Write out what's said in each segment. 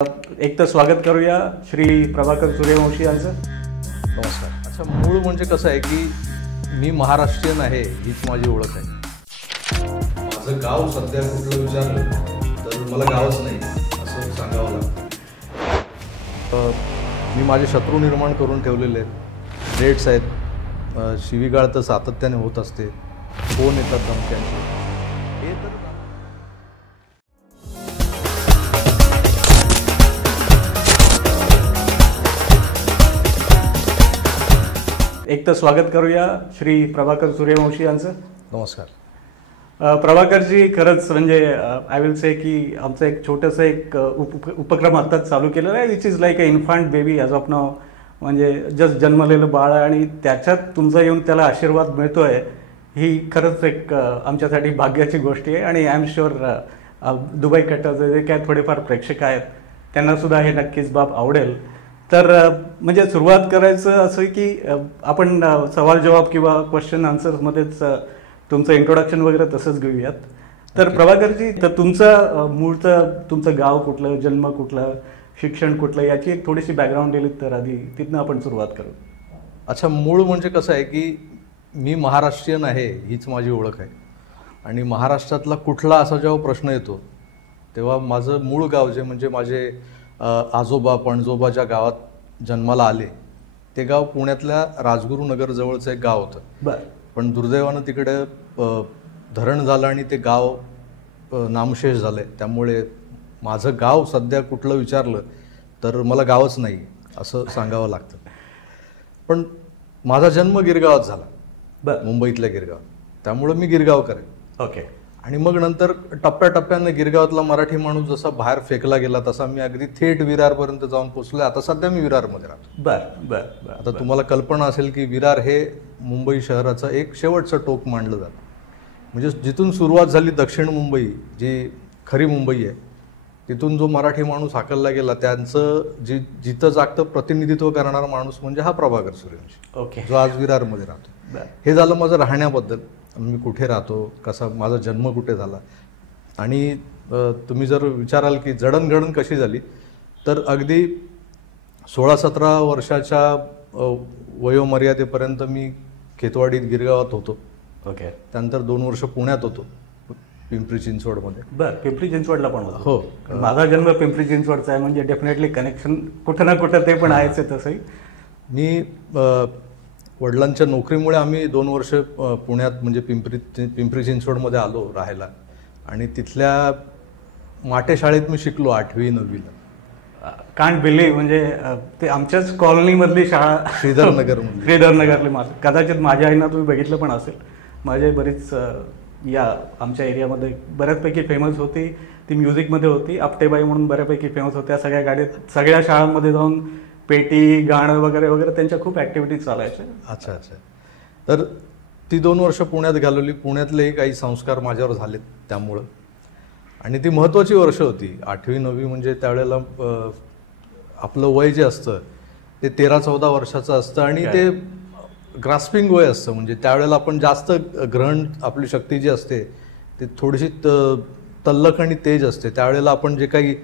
एक तर स्वागत करूया श्री प्रभाकर सूर्यवंशी यांचं. नमस्कार. अच्छा, मूळ म्हणजे कसं आहे की मी महाराष्ट्रीयन आहे हीच माझी ओळख आहे. माझं गाव सध्या कुठलं विचारलं तर मला गावच नाही असं सांगावं लागतं. मी माझे शत्रू निर्माण करून ठेवलेले आहेत. रेट्स आहेत, शिवीगाळ तर सातत्याने होत असते, फोन येतात धमक्यांचे. हे तर एक तर स्वागत करूया श्री प्रभाकर सूर्यवंशी यांचं. नमस्कार. प्रभाकरजी, खरंच म्हणजे आय विल से की आमचं एक छोटंसं एक उपक्रम आत्ताच चालू केलेला आहे, which is like a infant baby as of now. म्हणजे जस्ट जन्मलेलं बाळ आणि त्याच्यात तुमचा येऊन त्याला आशीर्वाद मिळतोय, ही खरंच एक आमच्यासाठी भाग्याची गोष्ट आहे. आणि आय एम शुअर दुबई कट्टाचे जे काय थोडेफार प्रेक्षक आहेत त्यांनासुद्धा हे नक्कीच बाब आवडेल. तर म्हणजे सुरुवात करायचं असं की आपण सवाल जवाब किंवा क्वेश्चन आन्सर्समध्येच तुमचं इंट्रोडक्शन वगैरे तसंच घेऊयात. तर प्रभाकरजी, तर तुमचं गाव कुठलं, जन्म कुठला, शिक्षण कुठलं, याची एक थोडीशी बॅकग्राऊंड दिली तर आधी तिथनं आपण सुरुवात करू. अच्छा, मूळ म्हणजे कसं आहे की मी महाराष्ट्रीयन आहे हीच माझी ओळख आहे. आणि महाराष्ट्रातला कुठला असा जेव्हा प्रश्न येतो तेव्हा माझं मूळ गाव जे म्हणजे माझे आजोबा पणजोबा ज्या गावात जन्माला आले ते गाव पुण्यातल्या राजगुरुनगर जवळचं एक गाव होतं. बरं. पण दुर्दैवानं तिकडे धरण झालं आणि ते गाव नामशेष झालं. त्यामुळे माझं गाव सध्या कुठलं विचारलं तर मला गावच नाही असं सांगावं लागतं. पण माझा जन्म गिरगावात झाला. बरं. मुंबईतल्या गिरगावात. त्यामुळं मी गिरगावकर आहे. ओके. आणि मग नंतर टप्प्याटप्प्यानं गिरगावातला मराठी माणूस जसा बाहेर फेकला गेला तसा मी अगदी थेट विरारपर्यंत जाऊन पोचलोय. आता सध्या मी विरारमध्ये राहतो. बरं बरं. आता तुम्हाला कल्पना असेल की विरार हे मुंबई शहराचं एक शेवटचं टोक मानलं जातं. म्हणजे जिथून सुरुवात झाली दक्षिण मुंबई, जी खरी मुंबई आहे, तिथून जो मराठी माणूस हाकलला गेला त्यांचं जिथं जागतं प्रतिनिधित्व करणारा माणूस म्हणजे हा प्रभाकर सूर्यवंशी. ओके. जो आज विरारमध्ये राहतो. हे झालं माझं राहण्याबद्दल. मी कुठे राहतो, कसा माझा जन्म कुठे झाला. आणि तुम्ही जर विचाराल की जडणघडण कशी झाली तर अगदी 16-17 वर्षाच्या वयोमर्यादेपर्यंत मी खेतवाडीत गिरगावात होतो. ओके. त्यानंतर 2 वर्ष पुण्यात होतो, पिंपरी चिंचवडमध्ये. बरं. पिंपरी चिंचवडला पण होतो. हो. माझा जन्म पिंपरी चिंचवडचा आहे, म्हणजे डेफिनेटली कनेक्शन कुठं ना कुठं ते पण आहेच आहे. तसंही मी वडिलांच्या नोकरीमुळे आम्ही 2 वर्ष पुण्यात म्हणजे पिंपरी चिंचवडमध्ये आलो राहायला. आणि तिथल्या माटे शाळेत मी शिकलो 8वी 9वीला. कांट बिलीव्ह, म्हणजे ते आमच्याच कॉलनीमधली शाळा, श्रीधरनगरली. कदाचित माझ्या आईना तुम्ही बघितलं पण असेल. माझे बरीच या आमच्या एरियामध्ये बऱ्याचपैकी फेमस होती. ती म्युझिकमध्ये होती, आपटेबाई म्हणून बऱ्यापैकी फेमस होत्या. सगळ्या गाडीत सगळ्या शाळांमध्ये जाऊन पेटी गाणं वगैरे वगैरे त्यांच्या खूप ॲक्टिव्हिटीज चालायच्या. अच्छा. तर ती 2 वर्ष पुण्यात घालवली. पुण्यातलेही काही संस्कार माझ्यावर झालेत त्यामुळं. आणि ती महत्त्वाची वर्ष होती 8वी 9वी. म्हणजे त्यावेळेला आपलं वय जे असतं ते 13-14 वर्षाचं असतं आणि ते ग्रास्पिंग वय असतं. म्हणजे त्यावेळेला आपण जास्त ग्रहण, आपली शक्ती जी असते ते थोडीशी तल्लख आणि तेज असते. त्यावेळेला आपण जे काही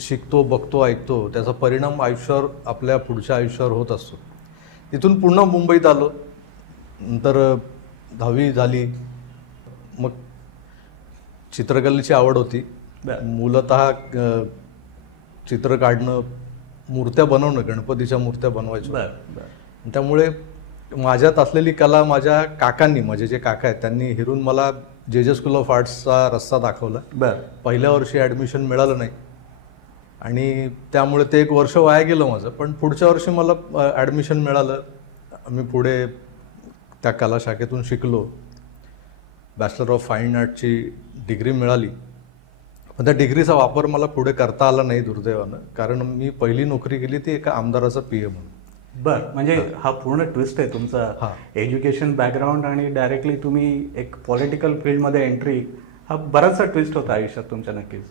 शिकतो, बघतो, ऐकतो त्याचा परिणाम आयुष्यावर, आपल्या पुढच्या आयुष्यावर होत असतो. तिथून पुन्हा मुंबईत आलो. नंतर 10वी झाली. मग चित्रकलेची आवड होती. मूलतः चित्र काढणं, मूर्त्या बनवणं, गणपतीच्या मूर्त्या बनवायच्या. त्यामुळे माझ्यात असलेली कला माझ्या काकांनी, माझे जे काका आहेत त्यांनी हिरून मला जे स्कूल ऑफ आर्ट्सचा रस्ता दाखवला. पहिल्या वर्षी ॲडमिशन मिळालं नाही आणि त्यामुळे ते 1 वर्ष वाया गेलं माझं. पण पुढच्या वर्षी मला ॲडमिशन मिळालं. मी पुढे त्या कला शाखेतून शिकलो. बॅचलर ऑफ फाईन आर्टची डिग्री मिळाली. पण त्या डिग्रीचा वापर मला पुढे करता आला नाही दुर्दैवानं, कारण मी पहिली नोकरी केली ती एका आमदाराचा PA म्हणून. बरं. म्हणजे हा पूर्ण ट्विस्ट आहे तुमचा, एज्युकेशन बॅकग्राऊंड आणि डायरेक्टली तुम्ही एक पॉलिटिकल फील्डमध्ये एंट्री. हा बराचसा ट्विस्ट होता आयुष्यात तुमच्या. नक्कीच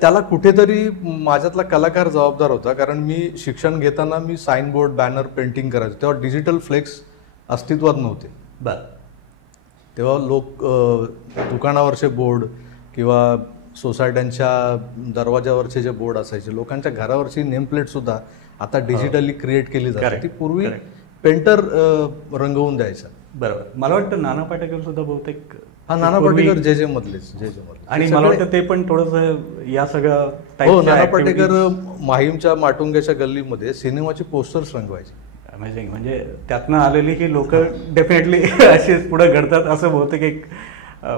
त्याला कुठेतरी माझ्यातला कलाकार जबाबदार होता. कारण मी शिक्षण घेताना मी साईनबोर्ड, बॅनर, पेंटिंग करायचो. तेव्हा डिजिटल फ्लेक्स अस्तित्वात नव्हते. बरं. तेव्हा लोक दुकानावरचे बोर्ड किंवा सोसायट्यांच्या दरवाजावरचे जे बोर्ड असायचे, लोकांच्या घरावरची नेमप्लेट सुद्धा आता डिजिटली क्रिएट केली जाते. ती पूर्वी पेंटर रंगवून द्यायचा. बरोबर. मला वाटतं नाना पाटेकर सुद्धा बहुतेक, नाना पाटेकर जे मधलेच आणि मला वाटतं ते पण थोडंसं या सगळं. नाना पाटेकर माहीमच्या माटुंग्याच्या गल्लीमध्ये सिनेमाची पोस्टर्स रंगवायचे. अमेझिंग. म्हणजे त्यातनं आलेली ही लोक डेफिनेटली अशीच पुढे घडतात असं बहुतेक एक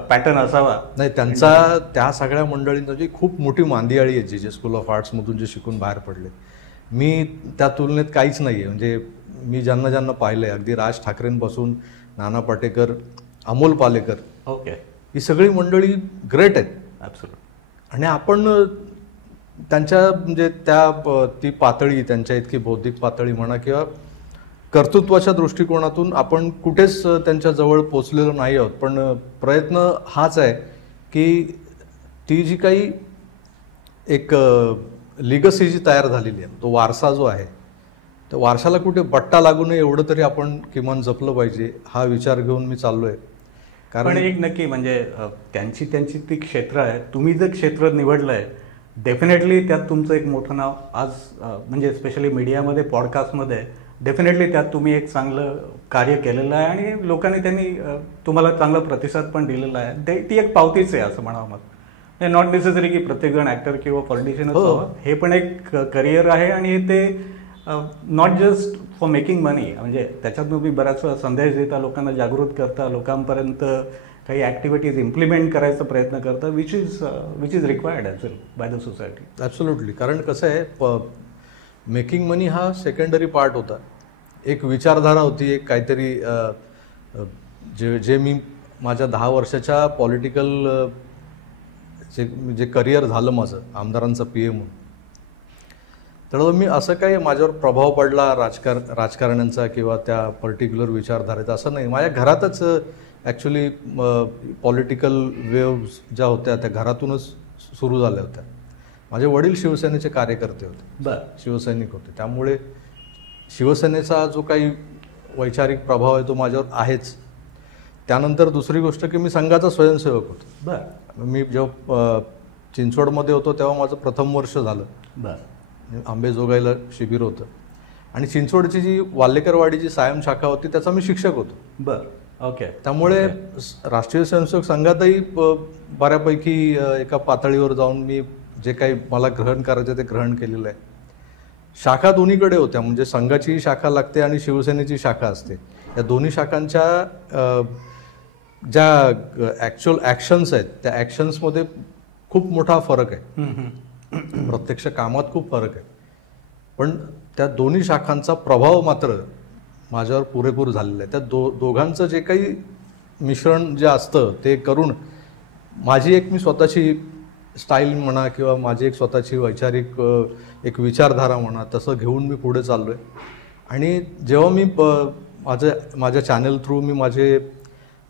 पॅटर्न असावा. नाही, त्यांचा त्या सगळ्या मंडळींची खूप मोठी मांदियाळी आहे जे स्कूल ऑफ आर्ट्समधून जे शिकून बाहेर पडले. मी त्या तुलनेत काहीच नाही आहे. म्हणजे मी ज्यांना ज्यांना पाहिलंय, अगदी राज ठाकरेंपासून नाना पाटेकर, अमोल पालेकर, ओके, ही सगळी मंडळी ग्रेट आहेत. ॲब्सोल्युट. आणि आपण त्यांच्या म्हणजे ती पातळी, त्यांच्या इतकी बौद्धिक पातळी म्हणा किंवा कर्तृत्वाच्या दृष्टिकोनातून आपण कुठेच त्यांच्या जवळ पोचलेलो नाही आहोत. पण प्रयत्न हाच आहे की ती जी काही एक लिगसी जी तयार झालेली आहे, तो वारसा जो आहे, त्या वारशाला कुठे बट्टा लागू नये एवढं तरी आपण किमान जपलं पाहिजे, हा विचार घेऊन मी चाललोय. कारण एक नक्की म्हणजे त्यांची ती क्षेत्र आहे. तुम्ही जर क्षेत्र निवडलंय, डेफिनेटली त्यात तुमचं एक मोठं नाव आज म्हणजे स्पेशली मीडियामध्ये, पॉडकास्टमध्ये डेफिनेटली त्यात तुम्ही एक चांगलं कार्य केलेलं आहे आणि लोकांनी त्यांनी तुम्हाला चांगला प्रतिसाद पण दिलेला आहे. ती एक पावतीच आहे असं म्हणावं. मग नॉट नेसेसरी की प्रत्येकजण ॲक्टर किंवा पॉलिटिशियनच व्हावं. हे पण एक करिअर आहे आणि ते नॉट जस्ट फॉर मेकिंग मनी. म्हणजे त्याच्यात तुम्ही बराच संदेश देता, लोकांना जागृत करता, लोकांपर्यंत काही ॲक्टिव्हिटीज इम्प्लिमेंट करायचा प्रयत्न करता, which is required as well by the society. Absolutely. कारण कसं आहे, मेकिंग मनी हा सेकंडरी पार्ट होता. एक विचारधारा होती, एक काहीतरी जे मी माझ्या 10 वर्षाच्या पॉलिटिकल जे करिअर झालं माझं आमदारांचा PM म्हणून, तर मी असं काही माझ्यावर प्रभाव पडला राजकारण्यांचा किंवा त्या पर्टिक्युलर विचारधारेचा असं नाही. माझ्या घरातच ॲक्च्युली पॉलिटिकल वेव्स ज्या होत्या त्या घरातूनच सुरू झाल्या होत्या. माझे वडील शिवसेनेचे कार्यकर्ते होते, शिवसैनिक होते. त्यामुळे शिवसेनेचा जो काही वैचारिक प्रभाव आहे तो माझ्यावर आहेच. त्यानंतर दुसरी गोष्ट की मी संघाचा स्वयंसेवक होतो. मी जेव्हा चिंचवडमध्ये होतो तेव्हा माझं प्रथम वर्ष झालं. आंबेजोगाईला शिबिर होतं आणि चिंचवडची जी वाल्लेकरवाडी जी सायम शाखा होती त्याचा मी शिक्षक होतो. ओके. त्यामुळे राष्ट्रीय स्वयंसेवक संघातही बऱ्यापैकी एका पातळीवर जाऊन मी जे काही मला ग्रहण करायचं ते ग्रहण केलेलं आहे. शाखा दोन्हीकडे होत्या. म्हणजे संघाची शाखा लागते आणि शिवसेनेची शाखा असते. या दोन्ही शाखांच्या ज्या ॲक्च्युअल ॲक्शन्स आहेत त्या ॲक्शन्समध्ये खूप मोठा फरक आहे. प्रत्यक्ष कामात खूप फरक आहे. पण त्या दोन्ही शाखांचा प्रभाव मात्र माझ्यावर पुरेपूर झालेला आहे. त्या दोघांचं जे काही मिश्रण जे असतं ते करून माझी मी स्वतःची स्टाईल म्हणा किंवा माझी एक स्वतःची वैचारिक एक विचारधारा म्हणा तसं घेऊन मी पुढे चाललो आहे. आणि जेव्हा मी माझ्या चॅनल थ्रू मी माझे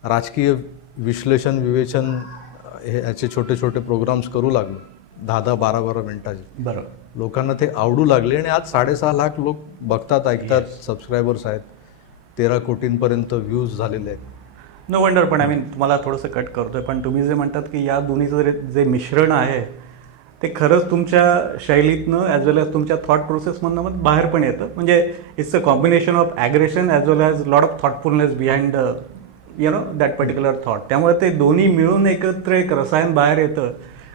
राजकीय विश्लेषण विवेचन ह्याचे छोटे छोटे प्रोग्राम्स करू लागलो 10-12 मिनिटाचे, बरोबर, लोकांना ते आवडू लागले आणि आज 6.5 लाख लोक बघतात, ऐकतात, सबस्क्रायबर्स आहेत, 13 कोटींपर्यंत व्ह्यूज झालेले आहेत. No wonder. पण तुम्हाला थोडंसं कट करतोय, पण तुम्ही जे म्हणतात की या दोन्हीचं जे मिश्रण आहे ते खरंच तुमच्या शैलीतनं ॲज वेल एज तुमच्या थॉट प्रोसेसमधनं बाहेर पण येतं. म्हणजे it's a combination of aggression as well as lot of thoughtfulness behind that particular thought. त्यामुळे ते दोन्ही मिळून एकत्र एक रसायन बाहेर येतं.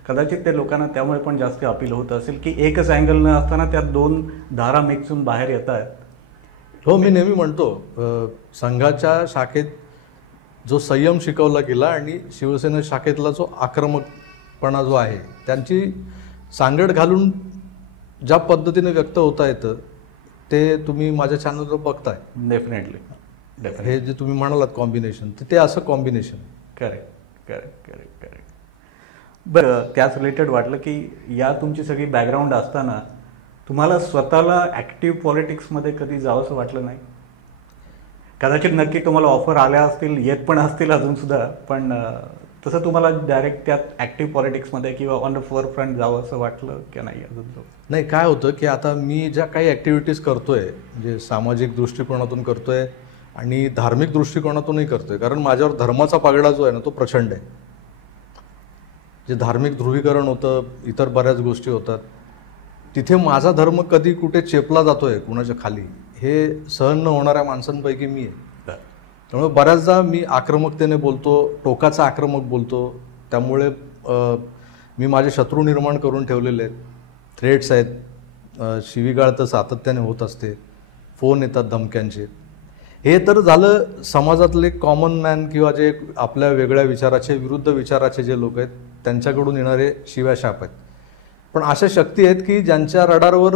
कदाचित ते लोकांना त्यामुळे पण जास्त अपील होत असेल की एकच अँगल न असताना त्यात दोन धारा मिक्स होऊन बाहेर येत आहेत. हो, मी नेहमी म्हणतो संघाच्या शाखेत जो संयम शिकवला गेला आणि शिवसेना शाखेतला जो आक्रमकपणा जो आहे त्यांची सांगड घालून ज्या पद्धतीने व्यक्त होता येतं ते तुम्ही माझ्या चॅनलवर बघताय. डेफिनेटली. हे जे तुम्ही म्हणालात कॉम्बिनेशन ते असं कॉम्बिनेशन. करेक्ट. बरं, त्याच रिलेटेड वाटलं की या तुमची सगळी बॅकग्राऊंड असताना तुम्हाला स्वतःला ॲक्टिव्ह पॉलिटिक्समध्ये कधी जावंसं वाटलं नाही? कदाचित नक्की तुम्हाला ऑफर आल्या असतील, येत पण असतील अजूनसुद्धा, पण तसं तुम्हाला डायरेक्ट त्यात ॲक्टिव्ह पॉलिटिक्समध्ये किंवा ऑन द फोर फ्रंट जावं असं वाटलं की नाही अजून? नाही, काय होतं की आता मी ज्या काही ॲक्टिव्हिटीज करतोय म्हणजे सामाजिक दृष्टिकोनातून करतोय आणि धार्मिक दृष्टिकोनातूनही करतोय, कारण माझ्यावर धर्माचा पगडा जो आहे ना तो प्रचंड आहे. जे धार्मिक ध्रुवीकरण होतं, इतर बऱ्याच गोष्टी होतात, तिथे माझा धर्म कधी कुठे चेपला जातोय कुणाच्या खाली, हे सहन न होणाऱ्या माणसांपैकी मी आहे. त्यामुळे बऱ्याचदा मी आक्रमकतेने बोलतो, टोकाचा आक्रमक बोलतो. त्यामुळे मी माझे शत्रू निर्माण करून ठेवलेले आहेत. थ्रेट्स आहेत, शिवीगाळ तर सातत्याने होत असते, फोन येतात धमक्यांचे. हे तर झालं समाजातले कॉमन मॅन किंवा जे आपल्या वेगळ्या विचाराचे, विरुद्ध विचाराचे जे लोक आहेत त्यांच्याकडून येणारे शिव्याशाप आहेत. पण अशा शक्ती आहेत की ज्यांच्या रडारवर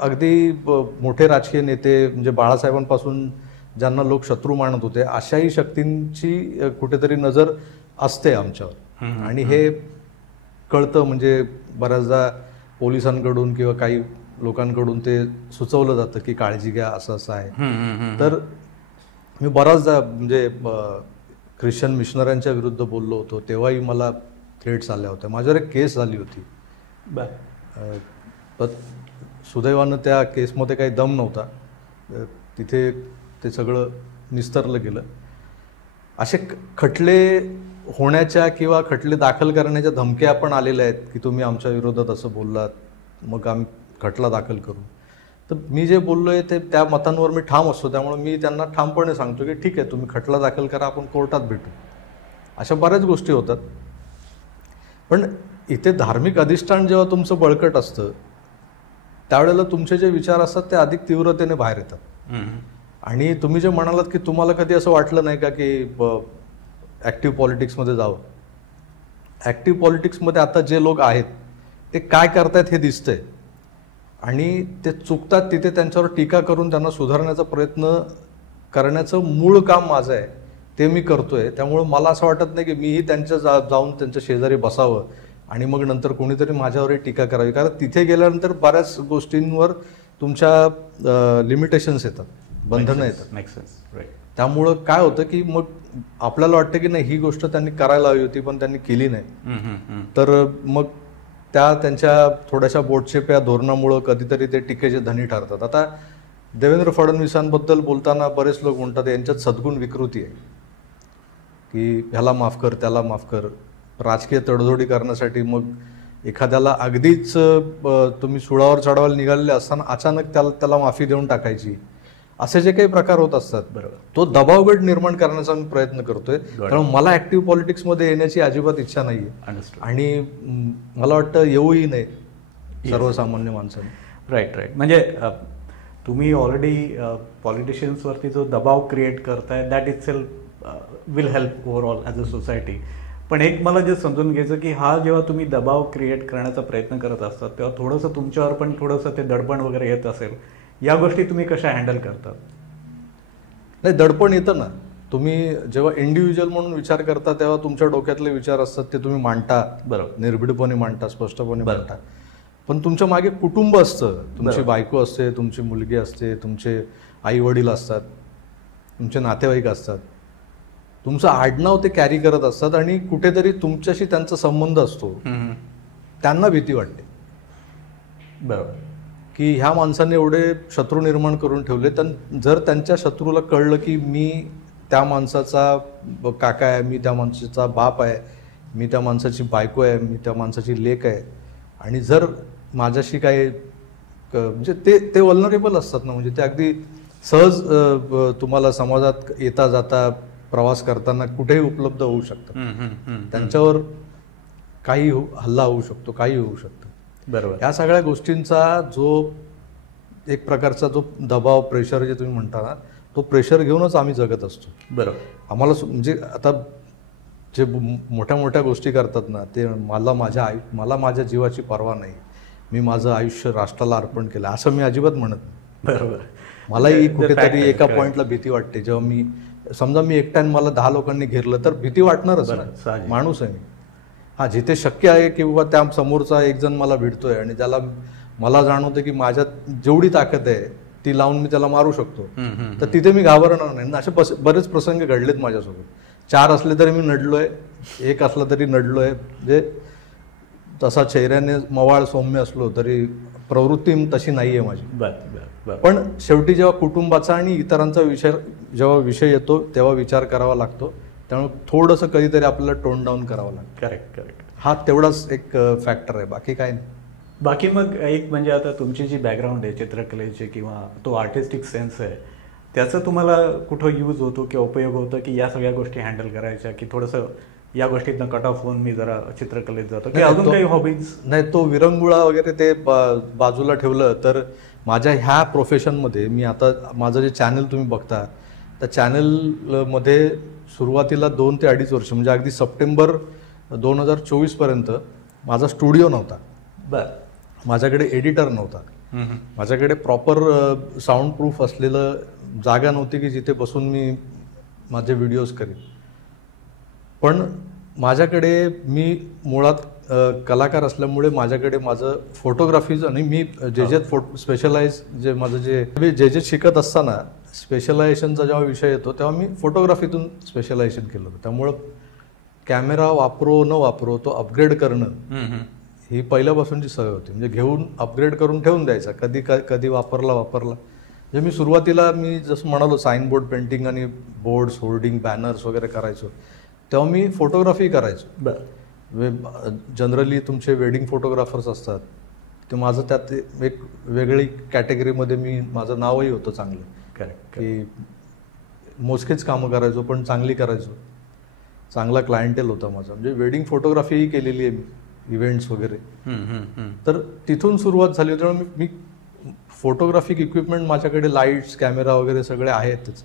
अगदी मोठे राजकीय नेते, म्हणजे बाळासाहेबांपासून ज्यांना लोक शत्रू मानत होते, अशाही शक्तींची कुठेतरी नजर असते आमच्यावर. आणि हे कळतं, म्हणजे बऱ्याचदा पोलिसांकडून किंवा काही लोकांकडून ते सुचवलं जातं की काळजी घ्या, असं असं आहे. तर मी बराचदा म्हणजे ख्रिश्चन मिशनऱ्यांच्या विरुद्ध बोललो होतो, तेव्हाही मला थ्रेट्स आल्या होत्या. माझ्यावर एक केस झाली होती, पण सुदैवानं त्या केसमध्ये काही दम नव्हता, तिथे ते सगळं निस्तरलं गेलं. असे खटले होण्याच्या किंवा खटले दाखल करण्याच्या धमक्या पण आलेल्या आहेत की तुम्ही आमच्या विरोधात असं बोललात, मग आम्ही खटला दाखल करू. तर मी जे बोललो आहे ते त्या मतांवर मी ठाम असतो. त्यामुळे मी त्यांना ठामपणे सांगतो की ठीक आहे, तुम्ही खटला दाखल करा, आपण कोर्टात भेटू. अशा बऱ्याच गोष्टी होतात. पण इथे धार्मिक अधिष्ठान जेव्हा तुमचं बळकट असतं त्यावेळेला तुमचे जे विचार असतात ते अधिक तीव्रतेने बाहेर येतात. आणि तुम्ही जे म्हणालात की तुम्हाला कधी असं वाटलं नाही का की ॲक्टिव्ह पॉलिटिक्समध्ये जावं. ॲक्टिव्ह पॉलिटिक्समध्ये आता जे लोक आहेत ते काय करतायत हे दिसतंय, आणि ते चुकतात तिथे त्यांच्यावर टीका करून त्यांना सुधारण्याचा प्रयत्न करण्याचं मूळ काम माझं आहे, ते मी करतोय. त्यामुळं मला असं वाटत नाही की मीही त्यांच्या जाऊन त्यांच्या शेजारी बसावं आणि मग नंतर कोणीतरी माझ्यावरही टीका करावी. कारण तिथे गेल्यानंतर बऱ्याच गोष्टींवर तुमच्या लिमिटेशन्स येतात, बंधनं येतात. त्यामुळं काय होतं की मग आपल्याला वाटतं की नाही, ही गोष्ट त्यांनी करायला हवी होती पण त्यांनी केली नाही. तर मग त्यांच्या थोड्याशा बोटशेप्या धोरणामुळं कधीतरी ते टीकेचे धनी ठरतात. आता देवेंद्र फडणवीसांबद्दल बोलताना बरेच लोक म्हणतात यांच्यात सद्गुण विकृती आहे, की ह्याला माफ कर, त्याला माफ कर. राजकीय तडजोडी करण्यासाठी मग एखाद्याला अगदीच तुम्ही सुळावर चढवायला निघालेले असताना अचानक त्याला माफी देऊन टाकायची, असे जे काही प्रकार होत असतात. बरोबर, तो दबावगट निर्माण करण्याचा मी प्रयत्न करतोय. कारण मला ऍक्टिव्ह पॉलिटिक्समध्ये येण्याची अजिबात इच्छा नाहीये, आणि मला वाटतं येऊही नाही सर्वसामान्य माणसाने. राईट. म्हणजे तुम्ही ऑलरेडी पॉलिटिशियन्सवरती जो दबाव क्रिएट करताय, that it self will help overall as a society. पण एक मला जे समजून घ्यायचं की हा जेव्हा तुम्ही दबाव क्रिएट करण्याचा प्रयत्न करत असतात तेव्हा थोडंसं तुमच्यावर पण थोडंसं ते दडपण वगैरे येत असेल, या गोष्टी तुम्ही कशा हँडल करतात? नाही, दडपण येतं ना. तुम्ही जेव्हा इंडिव्हिज्युअल म्हणून विचार करता तेव्हा तुमच्या डोक्यातले विचार असतात ते तुम्ही मांडता, बरोबर, निर्भीडपणे मांडता, स्पष्टपणे मांडता. पण तुमच्या मागे कुटुंब असतं, तुमची बायको असते, तुमची मुलगी असते, तुमचे आई वडील असतात, तुमचे नातेवाईक असतात, तुमचं आडनाव ते कॅरी करत असतात, आणि कुठेतरी तुमच्याशी त्यांचा संबंध असतो. त्यांना भीती वाटते, बरोबर, की ह्या माणसाने एवढे शत्रू निर्माण करून ठेवले, तर जर त्यांच्या शत्रूला कळलं की मी त्या माणसाचा काका आहे, मी त्या माणसाचा बाप आहे, मी त्या माणसाची बायको आहे, मी त्या माणसाची लेक आहे, आणि जर माझ्याशी काही म्हणजे ते वल्नरेबल असतात ना, म्हणजे ते अगदी सहज तुम्हाला समाजात येता जाता प्रवास करताना कुठेही उपलब्ध होऊ शकतात. त्यांच्यावर काही हल्ला होऊ शकतो, काही होऊ शकतं. बरोबर. या सगळ्या गोष्टींचा जो एक प्रकारचा जो दबाव, प्रेशर जे तुम्ही म्हणता ना, तो प्रेशर घेऊनच आम्ही जगत असतो. बरोबर. आम्हाला म्हणजे आता जे मोठ्या मोठ्या गोष्टी करतात ना, ते मला माझ्या जीवाची पर्वा नाही, मी माझं आयुष्य राष्ट्राला अर्पण केलं, असं मी अजिबात म्हणत नाही. बरोबर. मलाही कुठेतरी एका पॉइंटला भीती वाटते. जेव्हा मी समजा मी एकट्याने मला 10 लोकांनी घेरलं तर भीती वाटणारच, माणूस आहे मी. हा, जिथे शक्य आहे किंवा त्या समोरचा एक जण मला भिडतोय आणि त्याला मला जाणवतं की माझ्यात जेवढी ताकद आहे ती लावून मी त्याला मारू शकतो, तर तिथे मी घाबरणार नाही. असे बरेच प्रसंग घडलेत माझ्यासोबत. 4 असले तरी मी नडलोय, 1 असला तरी नडलोय. म्हणजे तसा चेहऱ्याने मवाळ सौम्य असलो तरी प्रवृत्ती तशी नाहीये माझी. पण शेवटी जेव्हा कुटुंबाचा आणि इतरांचा जेव्हा विषय येतो तेव्हा विचार करावा लागतो. त्यामुळे थोडंसं कधीतरी आपल्याला टोन डाऊन करावं लागतं. करेक्ट. हा तेवढाच एक फॅक्टर आहे, बाकी काय नाही. बाकी मग एक म्हणजे आता तुमची जी बॅकग्राऊंड आहे चित्रकलेची किंवा तो आर्टिस्टिक सेन्स आहे, त्याचा तुम्हाला कुठं यूज होतो किंवा उपयोग होतो की या सगळ्या गोष्टी हँडल करायच्या, की थोडंसं या गोष्टीतनं कट ऑफ होऊन मी जरा चित्रकलेत जातो की अजून काही हॉबीज? नाही, तो विरंगुळा वगैरे ते बाजूला ठेवलं तर माझ्या ह्या प्रोफेशनमध्ये मी आता माझं जे चॅनल तुम्ही बघता त्या चॅनलमध्ये सुरुवातीला 2 ते 2.5 वर्ष म्हणजे अगदी सप्टेंबर 2024 पर्यंत माझा स्टुडिओ नव्हता. बरं. माझ्याकडे एडिटर नव्हता. माझ्याकडे प्रॉपर साऊंड प्रूफ असलेलं जागा नव्हती की जिथे बसून मी माझे व्हिडिओज करेन. पण माझ्याकडे मी मुळात कलाकार असल्यामुळे माझ्याकडे माझं फोटोग्राफीज आणि मी जे स्पेशलाइज जे माझं जे शिकत असताना स्पेशलायझेशनचा जेव्हा विषय येतो तेव्हा मी फोटोग्राफीतून स्पेशलायझेशन केलं होतं. त्यामुळं कॅमेरा वापरो न वापरो तो अपग्रेड करणं ही पहिल्यापासूनची सवय होती. म्हणजे घेऊन अपग्रेड करून ठेवून द्यायचा, कधी वापरला. म्हणजे मी सुरुवातीला जसं म्हणालो साईन बोर्ड पेंटिंग आणि बोर्ड्स, होर्डिंग, बॅनर्स वगैरे करायचो तेव्हा मी फोटोग्राफी करायचो. जनरली तुमचे वेडिंग फोटोग्राफर्स असतात ते माझं त्यात एक वेगळी कॅटेगरीमध्ये माझं नावही होतं चांगलं. करेक्ट. की मोजकेच कामं करायचो पण चांगली करायचो, चांगला क्लायंटेल होता माझा. म्हणजे वेडिंग फोटोग्राफीही केलेली आहे मी, इव्हेंट्स वगैरे. तर तिथून सुरुवात झाली होती. त्यामुळे मी फोटोग्राफिक इक्विपमेंट माझ्याकडे लाईट्स, कॅमेरा वगैरे सगळे आहेतच.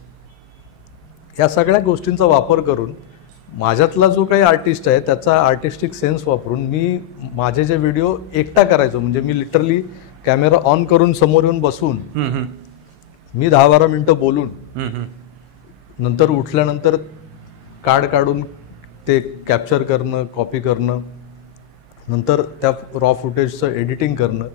या सगळ्या गोष्टींचा वापर करून माझ्यातला जो काही आर्टिस्ट आहे त्याचा आर्टिस्टिक सेन्स वापरून मी माझे जे व्हिडिओ एकटा करायचो. म्हणजे मी लिटरली कॅमेरा ऑन करून समोर येऊन बसून मी 10-12 मिनटं बोलून नंतर उठल्यानंतर कार्ड काढून ते कॅप्चर करणं, कॉपी करणं, नंतर त्या रॉ फुटेजचं एडिटिंग करणं,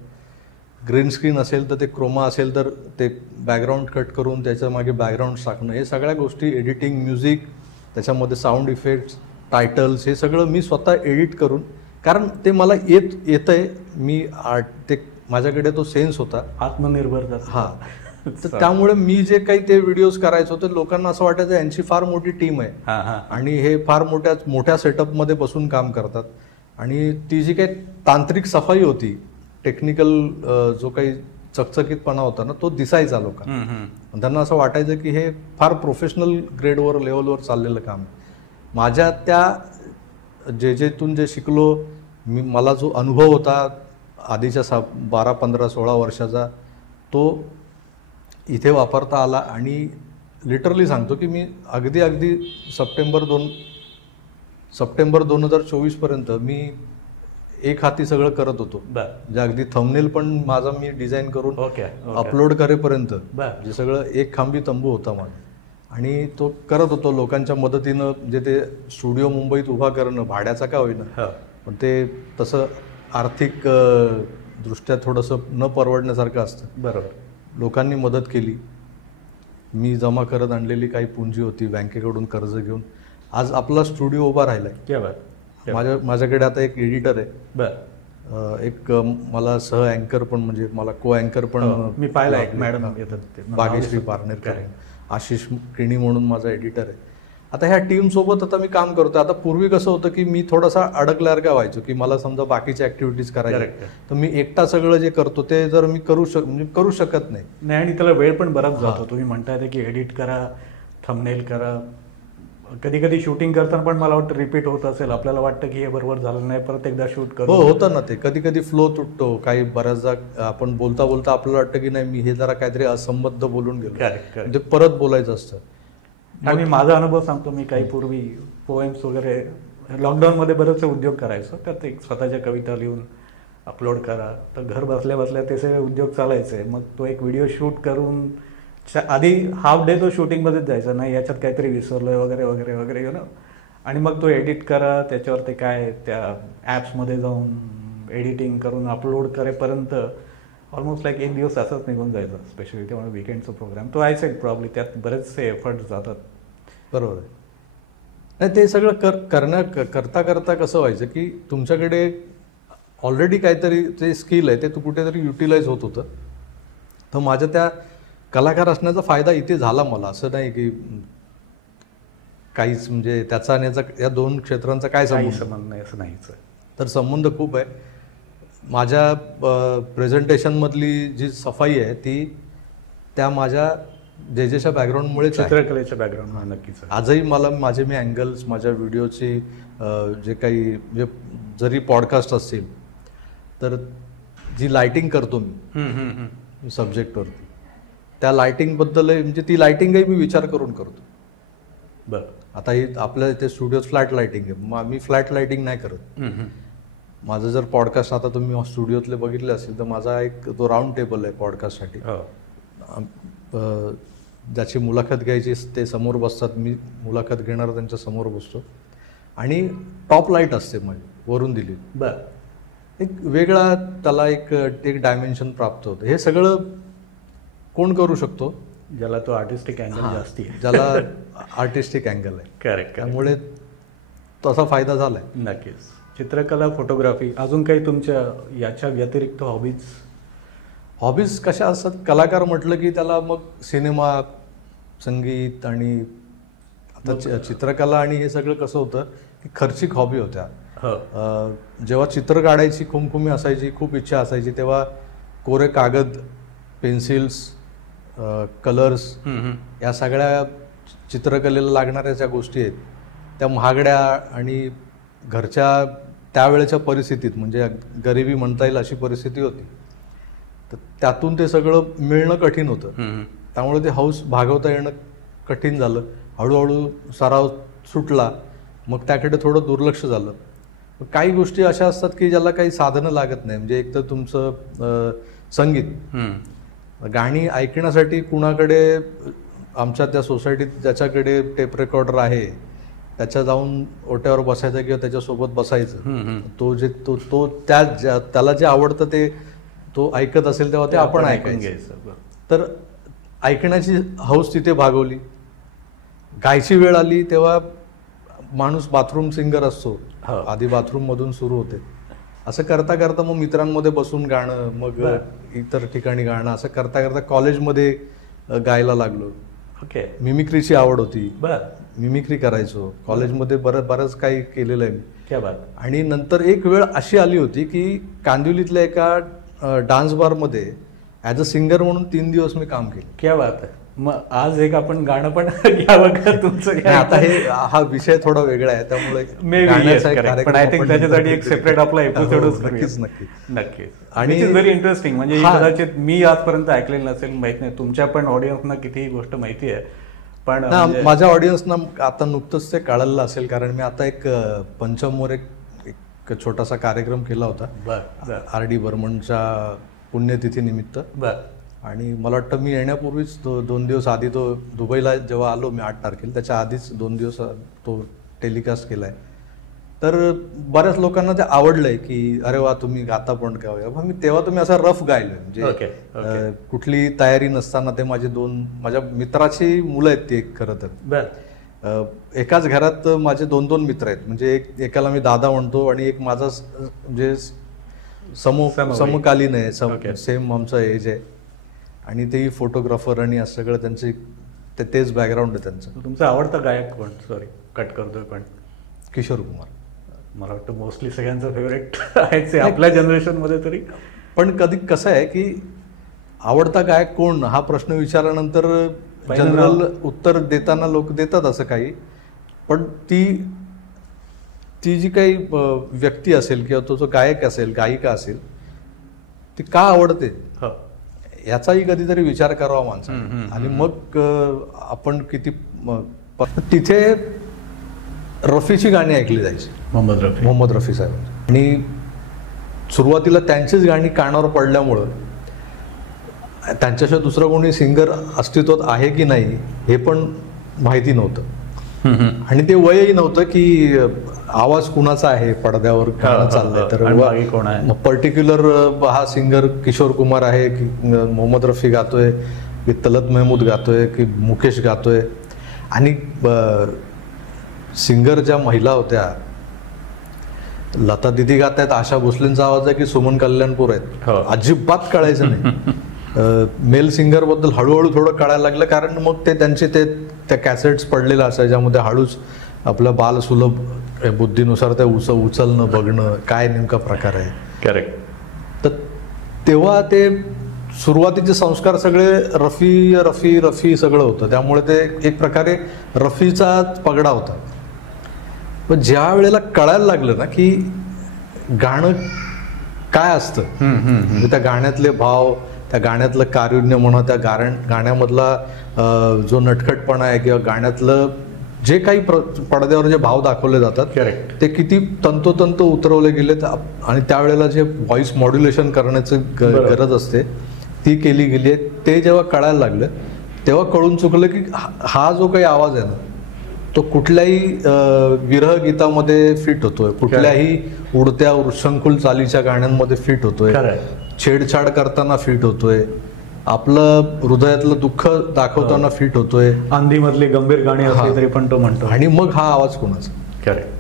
ग्रीन स्क्रीन असेल तर ते क्रोमा असेल तर ते बॅकग्राऊंड कट करून त्याच्या मागे बॅकग्राऊंड टाकणं, हे सगळ्या गोष्टी, एडिटिंग, म्युझिक, त्याच्यामध्ये साऊंड इफेक्ट्स, टायटल्स, हे सगळं मी स्वतः एडिट करून, कारण ते मला येतंय, मी ते माझ्याकडे तो सेन्स होता, आत्मनिर्भर. हां. तर त्यामुळे मी जे काही ते व्हिडिओज करायचो ते लोकांना असं वाटायचं यांची फार मोठी टीम आहे आणि हे फार मोठ्या सेटअपमध्ये बसून काम करतात. आणि ती जी काही तांत्रिक सफाई होती, टेक्निकल जो काही चकचकीतपणा होता ना, तो दिसायचा लोकांना. त्यांना असं वाटायचं की हे फार प्रोफेशनल ग्रेडवर, लेवलवर चाललेलं काम. माझ्या त्या जेतून जे शिकलो मी, मला जो अनुभव होता आधीच्या 12, 15, 16 वर्षाचा, तो इथे वापरता आला. आणि लिटरली सांगतो की मी अगदी सप्टेंबर 2024 पर्यंत मी एक हाती सगळं करत होतो. म्हणजे अगदी थंबनेल पण माझा मी डिझाईन करून अपलोड करेपर्यंत जे सगळं एक खांबी तंबू होता माझा. आणि तो करत होतो लोकांच्या मदतीनं. म्हणजे ते स्टुडिओ मुंबईत उभा करणं, भाड्याचा का होईना, पण ते तसं आर्थिक दृष्ट्या थोडंसं न परवडण्यासारखं असतं. बरोबर. लोकांनी मदत केली. मी जमा करत आणलेली काही पुंजी होती बँकेकडून कर्ज घेऊन आज आपला स्टुडिओ उभा राहिलाय. माझ्याकडे आता एक एडिटर आहे, एक मला सह अँकर पण, म्हणजे मला को अँकर पण मी पाहिला, एक मॅडम येतात भाग्यश्री पारनेरकर, आशिष किणी म्हणून माझा एडिटर आहे. आता ह्या टीम सोबत आता मी काम करतो. आता पूर्वी कसं होतं की मी थोडासा अडकल्यासारखा व्हायचो की मला समजा बाकीच्या ऍक्टिव्हिटीज करायच्या, तर मी एकटा सगळं जे करतो ते जर मी करू शकत नाही. आणि त्याला वेळ पण बराच जातो. तुम्ही म्हणताय की एडिट करा, थंबनेल करा, कधी कधी शूटिंग करताना पण मला वाटतं रिपीट होत असेल, आपल्याला वाटतं की हे बरोबर झालं नाही, परत एकदा शूट करू. हो, होतं ना ते. कधी कधी फ्लो तुटतो. काही बऱ्याचदा आपण बोलता आपल्याला वाटतं की नाही, मी हे जरा काहीतरी असंबद्ध बोलून गेलो, ते परत बोलायचं असतं. आणि माझा अनुभव सांगतो. मी काही पूर्वी पोएम्स वगैरे लॉकडाऊनमध्ये बरेचसे उद्योग करायचो. त्यात एक स्वतःच्या कविता लिहून अपलोड करा, तर घर बसल्या बसल्या ते सगळे उद्योग चालायचे. मग तो एक व्हिडिओ शूट करून आधी हाफ डे तो शूटिंगमध्येच जायचा, नाही याच्यात काहीतरी विसरलोय वगैरे वगैरे वगैरे, यु नो. आणि मग तो एडिट करा, त्याच्यावर ते काय त्या ॲप्समध्ये जाऊन एडिटिंग करून अपलोड करेपर्यंत ऑलमोस्ट लाईक एक दिवस असंच निघून जायचं. स्पेशली तेव्हा विकेंडचा प्रोग्राम तो आय सेड प्रॉब्ली, त्यात बरेचसे एफर्ट्स जातात. बरोबर आहे. नाही, ते सगळं करता करता कसं व्हायचं की तुमच्याकडे ऑलरेडी काहीतरी ते स्किल आहे, ते तू कुठेतरी युटिलाइज होत होतं. तर माझ्या त्या कलाकार असण्याचा फायदा इथे झाला मला. असं नाही की काहीच म्हणजे त्याचा आणि या दोन क्षेत्रांचा काय संबंध नाही, असं नाहीच. तर संबंध खूप आहे. माझ्या प्रेझेंटेशनमधली जी सफाई आहे ती त्या माझ्या जेच्या बॅकग्राऊंडमुळेच आहे. चित्रकलेच्या बॅकग्राऊंड नक्कीच. आजही मला मी अँगल्स माझ्या व्हिडिओची जे काही म्हणजे जरी पॉडकास्ट असतील तर जी लाइटिंग करतो मी सब्जेक्टवरती, त्या लाइटिंगबद्दल म्हणजे ती लाइटिंगही मी विचार करून करतो. बरं. आता ही आपल्या इथे स्टुडिओत फ्लॅट लाइटिंग आहे, मी फ्लॅट लाइटिंग नाही करत. माझं जर पॉडकास्ट आता तुम्ही स्टुडिओतले बघितले असेल तर माझा एक तो राऊंड टेबल आहे पॉडकास्टसाठी. ज्याची मुलाखत घ्यायची ते समोर बसतात, मी मुलाखत घेणार त्यांच्या समोर बसतो आणि टॉप लाईट असते माझी वरून दिली. बरं. एक वेगळा त्याला एक डायमेन्शन प्राप्त होतं. हे सगळं कोण करू शकतो? ज्याला तो आर्टिस्टिक अँगल जास्ती आहे, ज्याला आर्टिस्टिक अँगल आहे. करेक्ट. त्यामुळे तसा फायदा झालाय. नक्कीच. चित्रकला, फोटोग्राफी, अजून काही तुमच्या याच्या व्यतिरिक्त हॉबीज कशा असतात? कलाकार म्हटलं की त्याला मग सिनेमा, संगीत आणि आता चित्रकला आणि हे सगळं कसं होतं की खर्चिक हॉबी होत्या. जेव्हा चित्र काढायची खुमखुमी असायची, खूप इच्छा असायची, तेव्हा कोरे कागद, पेन्सिल्स, कलर्स, या सगळ्या चित्रकलेला लागणाऱ्या ज्या गोष्टी आहेत त्या महागड्या आणि घरच्या त्यावेळेच्या परिस्थितीत म्हणजे गरिबी म्हणता येईल अशी परिस्थिती होती. तर त्यातून ते सगळं मिळणं कठीण होतं. त्यामुळे ते हौस भागवता येणं कठीण झालं. हळूहळू सराव सुटला, मग त्याकडे थोडं दुर्लक्ष झालं. काही गोष्टी अशा असतात की ज्याला काही साधनं लागत नाही. म्हणजे एक तर तुमचं संगीत, गाणी ऐकण्यासाठी कुणाकडे, आमच्या त्या सोसायटीत ज्याच्याकडे टेप रेकॉर्डर आहे त्याच्या जाऊन ओट्यावर बसायचं किंवा त्याच्यासोबत बसायचं. तो त्याला जे आवडतं ते तो ऐकत असेल तेव्हा ते आपण ऐकायचं. तर ऐकण्याची हौस तिथे भागवली. गायची वेळ आली तेव्हा माणूस बाथरूम सिंगर असतो, आधी बाथरूम मधून सुरू होते. असं करता करता मग मित्रांमध्ये बसून गाणं, मग इतर ठिकाणी गाणं, असं करता करता कॉलेजमध्ये गायला लागलो. मिमिक्रीची आवड होती, मिमिक्री करायचो कॉलेजमध्ये, बरंच काही केलेलं आहे मी. आणि नंतर एक वेळ अशी आली होती की कांदिवलीतल्या एका डान्स बारमध्ये ॲज अ सिंगर म्हणून 3 दिवस मी काम केलं. क्या बात आहे. मग आज एक आपण गाणं पण घ्यावं का तुमचं? आता हा विषय थोडा वेगळा आहे त्यामुळे त्याच्यासाठी एक सेपरेट आपला एपिसोडच नक्की. आणि व्हेरी इंटरेस्टिंग. म्हणजे कदाचित मी आजपर्यंत ऐकलेलं नसेल, माहित नाही तुमच्या पण ऑडियन्सना किती गोष्ट माहिती आहे, पण माझ्या ऑडियन्सना आता नुकतंच ते कळलं असेल. कारण मी आता एक पंचमवर एक छोटासा कार्यक्रम केला होता RD बर्मनच्या पुण्यतिथीनिमित्त. आणि मला वाटतं मी येण्यापूर्वीच 2 दिवस आधी तो दुबईला जेव्हा आलो मी 8 तारखेला, त्याच्या आधीच 2 दिवस तो टेलिकास्ट केलाय. तर बऱ्याच लोकांना ते आवडलंय की अरे वा तुम्ही गाता पण का. मी तेव्हा तुम्ही असा रफ गायलोय, म्हणजे कुठली तयारी नसताना. ते माझ्या मित्राची मुलं आहेत ती खरं तर. एकाच घरात माझे 2 मित्र आहेत. म्हणजे एकाला मी दादा म्हणतो आणि एक माझा म्हणजे समकालीन आहे, सेम आमचं एज आहे. आणि तेही फोटोग्राफर आणि असं सगळं त्यांचे तेच बॅकग्राऊंड आहे त्यांचं. तुमचा आवडता गायक कोण? सॉरी कट करतोय, पण किशोर कुमार. मला वाटतं मोस्टली सगळ्यांचं फेवरेट आहेच आपल्या जनरेशन मध्ये तरी. पण कधी कसं आहे की आवडता गायक कोण हा प्रश्न विचारल्यानंतर जनरल उत्तर देताना लोक देतात असं काही. पण ती जी काही व्यक्ती असेल किंवा तो जो गायक असेल, गायिका असेल, ती का आवडते याचाही कधीतरी विचार करावा माणसाने. आणि मग आपण किती तिथे रफीची गाणी ऐकली जायची, मोहम्मद रफी साहेब. आणि सुरुवातीला त्यांचीच गाणी कानावर पडल्यामुळं त्यांच्याशिवाय दुसरं कोणी सिंगर अस्तित्वात आहे की नाही हे पण माहिती नव्हतं. आणि ते वयही नव्हतं की आवाज कुणाचा आहे पडद्यावर गाणं चाललंय तर पर्टिक्युलर हा सिंगर किशोर कुमार आहे की मोहम्मद रफी गातोय की तलत महमूद गातोय की मुकेश गातोय. आणि सिंगर ज्या महिला होत्या, लता दिदी गात आहेत, आशा भोसलेंचा आवाज आहे की सुमन कल्याणपूर आहेत, अजिबात कळायचं नाही. मेल सिंगर बद्दल हळूहळू थोडं कळायला लागलं, कारण मग ते त्यांचे त्या कॅसेट्स पडलेले असायचे ज्यामध्ये हळूच आपलं बालसुलभ बुद्धीनुसार त्या उचलणं बघणं काय नेमका प्रकार आहे. करेक्ट. तर तेव्हा ते सुरुवातीचे संस्कार सगळे रफी रफी रफी सगळं होतं, त्यामुळे ते एक प्रकारे रफीचाच पगडा होता. पण ज्या वेळेला कळायला लागलं ना की गाणं काय असतं, म्हणजे त्या गाण्यातले भाव, त्या गाण्यातलं कारुण्य म्हणा, त्या गाण्यामधला जो नटखटपणा आहे किंवा गाण्यातलं जे काही पडद्यावर जे भाव दाखवले जातात, करेक्ट, ते किती तंतोतंत उतरवले गेलेत. आणि त्यावेळेला जे व्हॉइस मॉड्युलेशन करण्याची गरज असते ती केली गेली आहे. ते जेव्हा कळायला लागलं तेव्हा कळून चुकलं की हा जो काही आवाज आहे ना तो कुठल्याही विरह गीतामध्ये फिट होतोय, कुठल्याही उडत्या वृषंकुल चालीच्या गाण्यांमध्ये फिट होतोय, छेडछाड करताना फिट होतोय, आपलं हृदयातलं दुःख दाखवताना फिट होतोय, आंधी मधली गंभीर गाणी असली तरी पण तो म्हणतो. आणि मग हा आवाज कोणाचा? करेक्ट.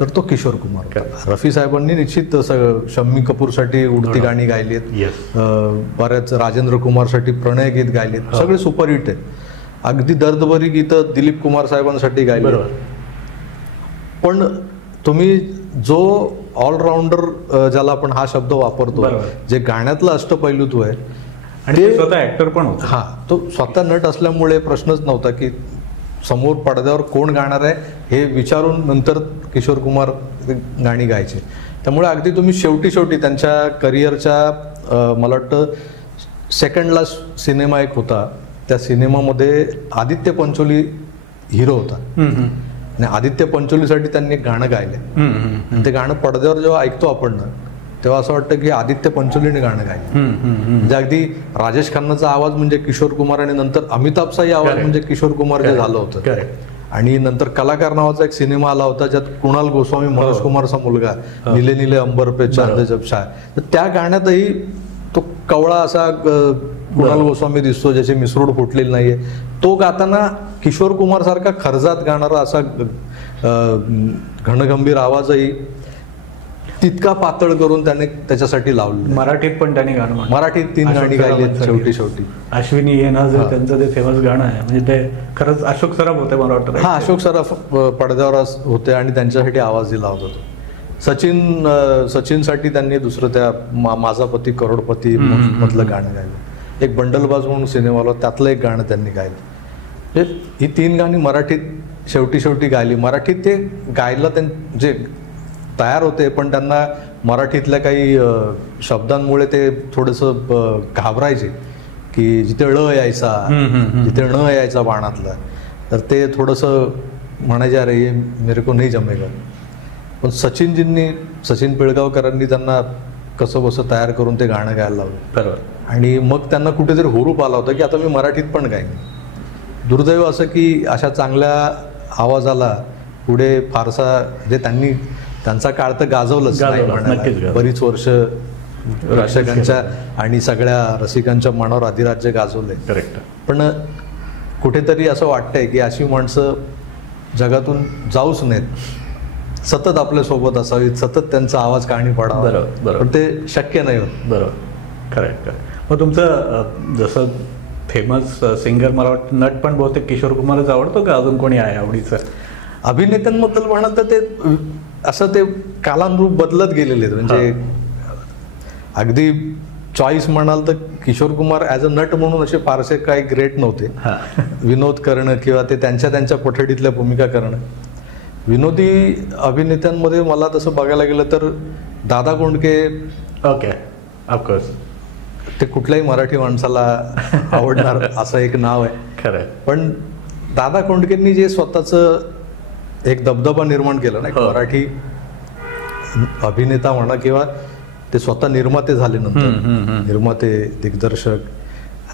तर तो किशोर कुमार. रफी साहेबांनी निश्चित शम्मी कपूरसाठी उडती गाणी गायलीत, बऱ्याच राजेंद्र कुमारसाठी प्रणय गीत गायलीत, सगळे सुपरहिट आहेत. अगदी दर्दभरी गीतं दिलीप कुमार साहेबांसाठी गायली. पण तुम्ही जो ऑलराऊंडर ज्याला आपण हा शब्द वापरतो, जे गाण्यातलं अष्टपैलुत्व आहे, आणि ते स्वतः ऍक्टर पण होता. हा, तो स्वतः नट असल्यामुळे प्रश्नच नव्हता की समोर पडद्यावर कोण गाणार आहे हे विचारून नंतर किशोर कुमार गाणी गायचे. त्यामुळे अगदी तुम्ही शेवटी त्यांच्या करिअरच्या मला वाटतं सेकंड लास्ट सिनेमा एक होता, त्या सिनेमामध्ये आदित्य पंचोली हिरो होता आणि आदित्य पंचोलीसाठी त्यांनी एक गाणं गायलं. ते गाणं पडद्यावर जेव्हा ऐकतो आपण ना तेव्हा असं वाटतं की आदित्य पंचोलीने गाणं गायलं. म्हणजे अगदी राजेश खन्नाचा आवाज म्हणजे किशोर कुमार, आणि नंतर अमिताभचाही आवाज म्हणजे किशोर कुमार जे झालं होतं. आणि नंतर कलाकार नावाचा एक सिनेमा आला होता ज्यात कुणाल गोस्वामी मनोज कुमारचा मुलगा, निले निले अंबर पे चांद जब छाय, तर त्या गाण्यातही तो कवळा असा कुणाल गोस्वामी दिसतो ज्याची मिसरूड फुटलेली नाहीये. तो गाताना किशोर कुमार सारखा खर्जात गाणारा असा घनगंभीर आवाजही तितका पातळ करून त्याने त्याच्यासाठी लावलं. मराठीत पण त्यांनी गाणं, मराठीत 3 गाणी गायली शेवटी. अश्विनी येना जे त्यांचं ते फेमस गाणं आहे, म्हणजे ते खरंच अशोक सराफ होते मला वाटतं. हा, अशोक सराफ पडद्यावर होते आणि त्यांच्यासाठी आवाज दिला होता तो. सचिनसाठी त्यांनी दुसरं त्या माझा पती करोडपती मधलं गाणं गायलं. एक बंडलबाज म्हणून सिनेमाला त्यातलं एक गाणं त्यांनी गायलं. ही 3 गाणी मराठीत शेवटी गायली. मराठीत ते गायला जे तयार होते, पण त्यांना मराठीतल्या काही शब्दांमुळे ते थोडंसं घाबरायचे की जिथे यायचा जिथे यायचा बाणातला, तर ते थोडंसं म्हणायचे अरे ये मेरे को नाही जमेगा. पण सचिन पिळगावकरांनी त्यांना कसं बसं तयार करून ते गाणं गायला लावलं. बरोबर. आणि मग त्यांना कुठेतरी हुरूप आला होता की आता मी मराठीत पण गाईन. दुर्दैव असं की अशा चांगल्या आवाजाला पुढे फारसा त्यांचा काळ तर गाजवलंच नाही, बरीच वर्ष प्रेक्षकांच्या आणि सगळ्या रसिकांच्या मनावर अधिराज्य गाजवलंय. करेक्ट. पण कुठेतरी असं वाटतंय की अशी माणसं जगातून जाऊच नयेत, सतत आपल्या सोबत असावीत, सतत त्यांचा आवाज काणी पडावा. पण ते शक्य नाही होत. बरोबर. करेक्ट. मग तुमचं जसं फेमस सिंगर मला वाटतं नट पण बहुतेक किशोर कुमारच आवडतो का अजून कोणी आहे आवडीचं? अभिनेत्यांबद्दल म्हणाल तर ते असं ते कालानुरूप बदलत गेलेले आहेत. म्हणजे अगदी चॉईस म्हणाल तर किशोर कुमार ॲज अ नट म्हणून असे फारसे काही ग्रेट नव्हते. विनोद करणं किंवा ते त्यांच्या पठडीतल्या भूमिका करणं. विनोदी अभिनेत्यांमध्ये मला तसं बघायला गेलं तर दादा कोंडके, ओके, ऑफकोर्स, ते कुठल्याही मराठी माणसाला आवडणार असं एक नाव आहे. खरं. पण दादा कोंडकेंनी जे स्वतःचं एक दबदबा निर्माण केला ना, मराठी अभिनेता म्हणा किंवा ते स्वतः निर्माते झाले नंतर, निर्माते, दिग्दर्शक,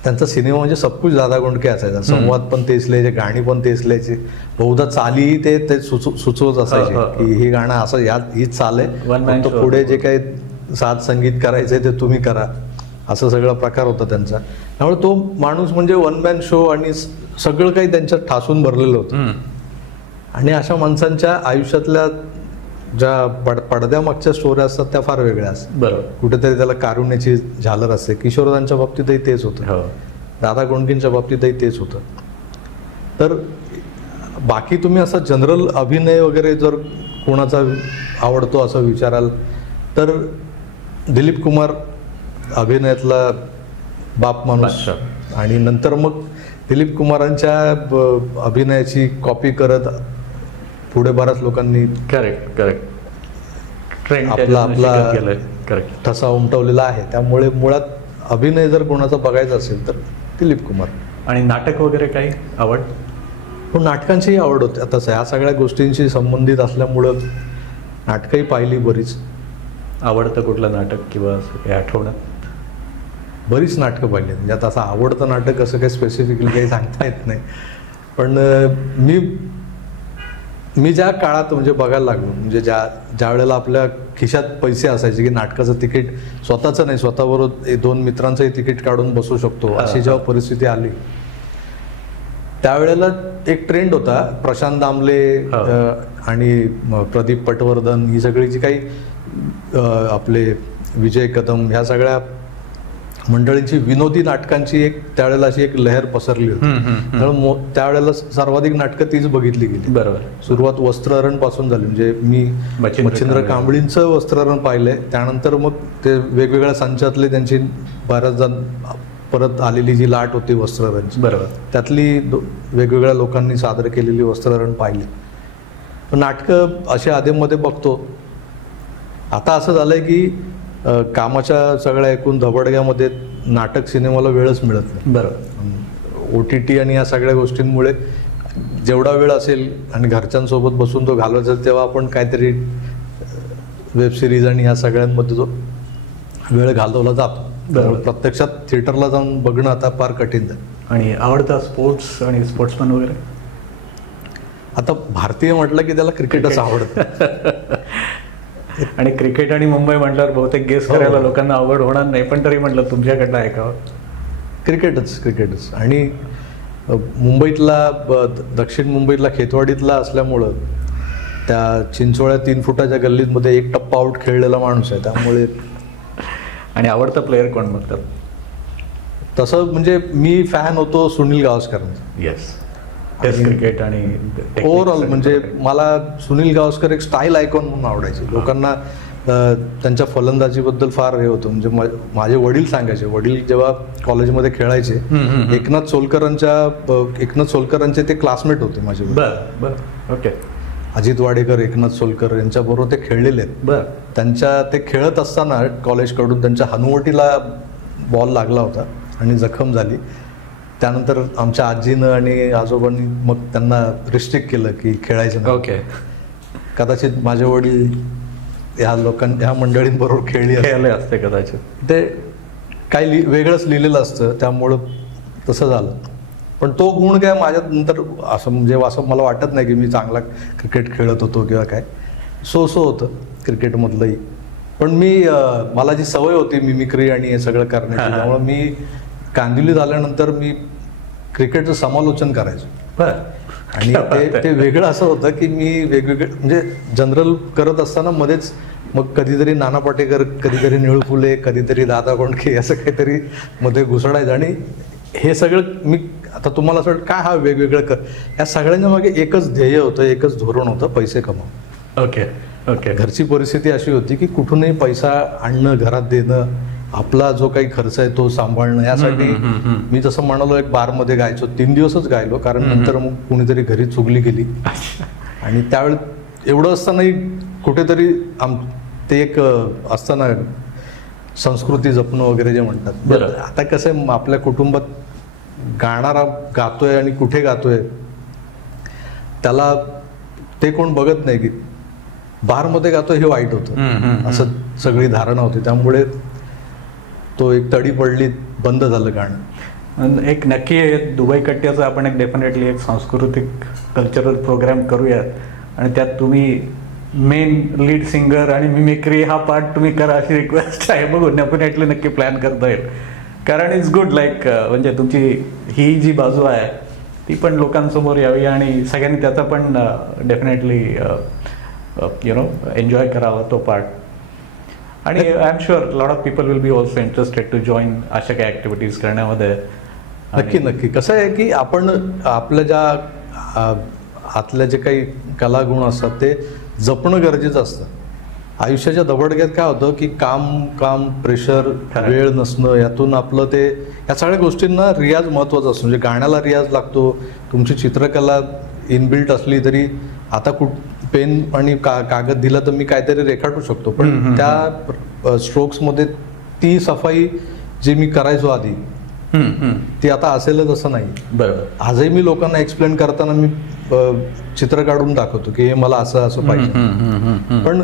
त्यांचा सिनेमा म्हणजे सबकुछ दादा कोंडके असायचा. संवाद पण तेच लिहायचे, गाणी पण तेच लिहायचे, बहुधा चालीही ते सुचवत असायचे की हे गाणं असं हीच चाल आहे, पुढे जे काही साथ संगीत करायचंय ते तुम्ही करा, असं सगळा प्रकार होता त्यांचा. त्यामुळे तो माणूस म्हणजे वन मॅन शो आणि सगळं काही त्यांच्यात ठासून भरलेलं होतं. आणि अशा माणसांच्या आयुष्यातल्या ज्या पडद्यामागच्या स्टोऱ्या असतात त्या फार वेगळ्या असतात. बरोबर. कुठेतरी त्याला कारुण्याची झालर असते. किशोरदांच्या बाबतीतही तेच होतं, दादा कोंडकेंच्या बाबतीतही तेच होतं. तर बाकी तुम्ही असं जनरल अभिनय वगैरे जर कोणाचा आवडतो असं विचाराल तर दिलीप कुमार अभिनयातला बाप माणूस, आणि नंतर मग दिलीप कुमारांच्या अभिनयाची कॉपी करत पुढे बऱ्याच लोकांनी आपला ठसा उमटवलेला आहे. त्यामुळे मुळात अभिनय जर कोणाचा बघायचा असेल तर दिलीप कुमार. आणि नाटक वगैरे काही आवड? पण नाटकांचीही आवड होते. आता ह्या सगळ्या गोष्टींशी संबंधित असल्यामुळं नाटकंही पाहिली बरीच. आवडतं कुठलं नाटक किंवा काही आठवणं? बरीच नाटकं पाहिली. म्हणजे आता असं आवडतं नाटक असं काही स्पेसिफिकली काही सांगता येत नाही. पण मी ज्या काळात म्हणजे बघायला लागलो, म्हणजे ज्या वेळेला आपल्या खिशात पैसे असायचे की नाटकाचं तिकीट स्वतःचं नाही, स्वतःबरोबर 2 मित्रांचंही तिकीट काढून बसू शकतो, अशी जेव्हा परिस्थिती आली त्यावेळेला एक ट्रेंड होता. प्रशांत दामले आणि प्रदीप पटवर्धन ही सगळी जी काही आपले विजय कदम ह्या सगळ्या मंडळींची विनोदी नाटकांची एक त्यावेळेला अशी एक लहर पसरली होती. त्यामुळे त्यावेळेला सर्वाधिक नाटकं तीच बघितली गेली. बरोबर. सुरुवात वस्त्रहरण पासून झाली. म्हणजे मी मच्छिंद्र कांबळींचं वस्त्रहरण पाहिलंय, त्यानंतर मग ते वेगवेगळ्या संचातले त्यांची बऱ्याचदा परत आलेली जी लाट होती वस्त्रहरणची, बरोबर, त्यातली वेगवेगळ्या लोकांनी सादर केलेली वस्त्रहरण पाहिली. पण नाटकं असे आधेमध्ये बघतो. आता असं झालंय की कामाच्या सगळ्या एकूण धबडग्यामध्ये नाटक सिनेमाला वेळच मिळत नाही. बरोबर. OTT आणि या सगळ्या गोष्टींमुळे जेवढा वेळ असेल आणि घरच्यांसोबत बसून तो घालवायचा तेव्हा आपण काहीतरी वेब सिरीज आणि या सगळ्यांमध्ये जो वेळ घालवला जातो. प्रत्यक्षात थिएटरला जाऊन बघणं आता फार कठीण आहे. आणि आवडता स्पोर्ट्स आणि स्पोर्ट्समन वगैरे? आता भारतीय म्हटलं की त्याला क्रिकेटच आवडतं. आणि क्रिकेट आणि मुंबई म्हटल्यावर बहुतेक गेस करायला लोकांना आवड होणार नाही, पण तरी म्हटलं तुमच्याकडनं ऐकावं. क्रिकेटच. आणि मुंबईतला दक्षिण मुंबईतला खेतवाडीतला असल्यामुळं त्या चिंचोळ्या 3 फुटाच्या गल्लीमध्ये 1 टप्पा आउट खेळलेला माणूस आहे. त्यामुळे. आणि आवडता प्लेयर कोण बघतात? तसं म्हणजे मी फॅन होतो सुनील गावस्करांचा. येस. टेस्ट क्रिकेट आणि ओव्हरऑल म्हणजे मला सुनील गावस्कर एक स्टाईल आयकॉन म्हणून आवडायचे. लोकांना त्यांच्या फलंदाजीबद्दल फार हे होतं. म्हणजे माझे वडील सांगायचे, वडील जेव्हा कॉलेजमध्ये खेळायचे, एकनाथ सोलकरांचे ते क्लासमेट होते माझे. ओके. अजित वाडेकर, एकनाथ सोलकर यांच्याबरोबर ते खेळलेले आहेत. त्यांच्या ते खेळत असताना कॉलेजकडून त्यांच्या हनुवटीला बॉल लागला होता आणि जखम झाली. त्यानंतर आमच्या आजीनं आणि आजोबांनी मग त्यांना रिस्ट्रिक्ट केलं की खेळायचं नाही. ओके. कदाचित माझे वडील ह्या मंडळींबरोबर खेळले असते कदाचित. ते काही वेगळंच लिहिलेलं असतं, त्यामुळं तसं झालं. पण तो गुण काय माझ्यात नंतर असं मला वाटत नाही की मी चांगला क्रिकेट खेळत होतो किंवा काय. सो होतं क्रिकेटमधलंही. पण मला जी सवय होती मिमिक्री आणि हे सगळं करण्याची, त्यामुळे मी कांदिवलीत आल्यानंतर मी क्रिकेटचं समालोचन करायचो. आणि ते वेगळं असं होतं की मी वेगवेगळे म्हणजे जनरल करत असताना मध्येच मग कधीतरी नाना पाटेकर, कधीतरी निळू फुले, कधीतरी दादा कोंडके असं काहीतरी मध्ये घुसडायचं. आणि हे सगळं मी आता तुम्हाला असं काय हा वेगवेगळं या सगळ्यांच्या मागे एकच ध्येय होतं, एकच धोरण होतं, पैसे कमाव. ओके. घरची परिस्थिती अशी होती की कुठूनही पैसा आणणं, घरात देणं, आपला जो काही खर्च आहे तो सांभाळणं, यासाठी मी जसं म्हणालो एक बारमध्ये गायचो. 3 दिवसच गायलो, कारण नंतर मग कुणीतरी घरी चुगली गेली. आणि त्यावेळी एवढं असतानाही कुठेतरी ते एक असताना संस्कृती जपणं वगैरे जे म्हणतात. आता कसं आहे, आपल्या कुटुंबात गाणारा गातोय आणि कुठे गातोय त्याला ते कोण बघत नाही की बारमध्ये गातोय हे वाईट होतं, असं सगळी धारणा होती. त्यामुळे तो एक तडी पडली, बंद झालं गाणं. एक नक्की दुबई कट्ट्याचं आपण एक डेफिनेटली एक सांस्कृतिक कल्चरल प्रोग्राम करूयात, आणि त्यात तुम्ही मेन लीड सिंगर आणि मिमिक्री हा पार्ट तुम्ही करा अशी रिक्वेस्ट आहे. बघू डेफिनेटली नक्की प्लॅन करता येईल, कारण इट्स गुड. लाईक म्हणजे तुमची ही जी बाजू आहे ती पण लोकांसमोर यावी आणि सगळ्यांनी त्याचा पण डेफिनेटली एन्जॉय करावा तो पार्ट. आणि I am sure lot of people will be also interested to join अशा काही ॲक्टिव्हिटीज करण्यामध्ये. नक्की. कसं आहे की आपण आपल्या ज्या आतल्या जे काही कलागुण असतात ते जपणं गरजेचं असतं. आयुष्याच्या दबडग्यात काय होतं की काम प्रेशर, वेळ नसणं, यातून आपलं ते या सगळ्या गोष्टींना रियाज महत्त्वाचा असतो. म्हणजे गाण्याला रियाज लागतो, तुमची चित्रकला इनबिल्ट असली तरी आता पेन आणि कागद दिला तर मी काहीतरी रेखाटू शकतो, पण त्या स्ट्रोक्समध्ये ती सफाई जी मी करायचो आधी ती आता असेलच असं नाही. बरोबर. आजही मी लोकांना एक्सप्लेन करताना मी चित्र काढून दाखवतो की हे मला असं पाहिजे, पण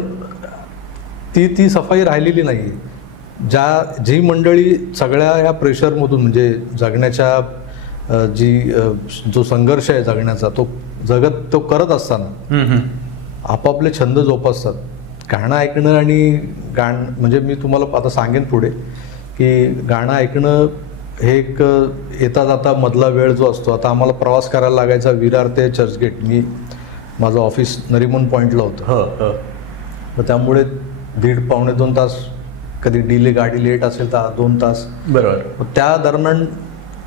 ती सफाई राहिलेली नाही. जी मंडळी सगळ्या या प्रेशरमधून म्हणजे जगण्याच्या जो संघर्ष आहे जगण्याचा तो करत असताना आपापले छंद जोपासतात. गाणं ऐकणं आणि म्हणजे मी तुम्हाला आता सांगेन पुढे की गाणं ऐकणं हे एक येता जाता मधला वेळ जो असतो. आता आम्हाला प्रवास करायला लागायचा विरार ते चर्चगेट. माझं ऑफिस नरिमन पॉईंटला होतं, तर त्यामुळे 1.5-2 तास, कधी गाडी लेट असेल तर 2 तास. बरोबर. त्या दरम्यान